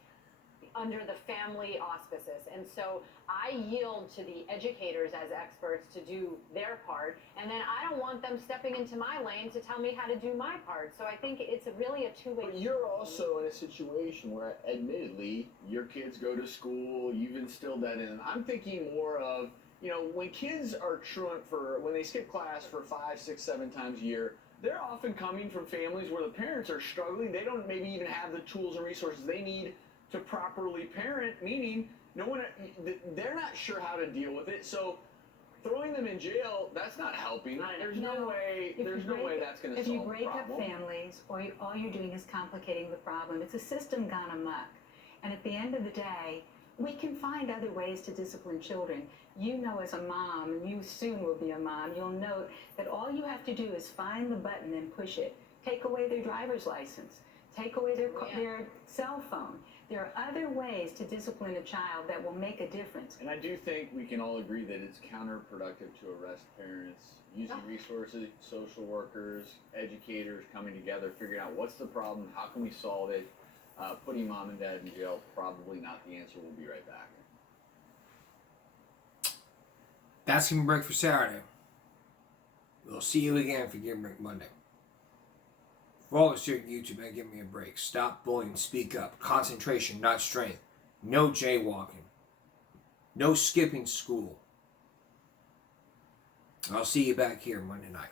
under the family auspices. And so I yield to the educators as experts to do their part, and then I don't want them stepping into my lane to tell me how to do my part. So I think it's really a two-way. But you're also in a situation where, admittedly, your kids go to school, you've instilled that in them. I'm thinking more of, you know, when kids are truant when they skip class for 5, 6, 7 times a year, they're often coming from families where the parents are struggling. They don't maybe even have the tools and resources they need to properly parent, meaning they're not sure how to deal with it. So throwing them in jail, that's not helping. There's no way that's going to solve the problem. If you break up families, all you're doing is complicating the problem. It's a system gone amok. And at the end of the day, we can find other ways to discipline children. You know, as a mom, and you soon will be a mom, you'll know that all you have to do is find the button and push it. Take away their driver's license. Take away their cell phone. There are other ways to discipline a child that will make a difference. And I do think we can all agree that it's counterproductive to arrest parents, using resources, social workers, educators coming together, figuring out what's the problem, how can we solve it. Putting mom and dad in jail, probably not the answer. We'll be right back. That's Give Me a Break for Saturday. We'll see you again for Give Me a Break Monday. For all of us here at YouTube, and Give Me a Break. Stop bullying, speak up. Concentration, not strength. No jaywalking. No skipping school. I'll see you back here Monday night.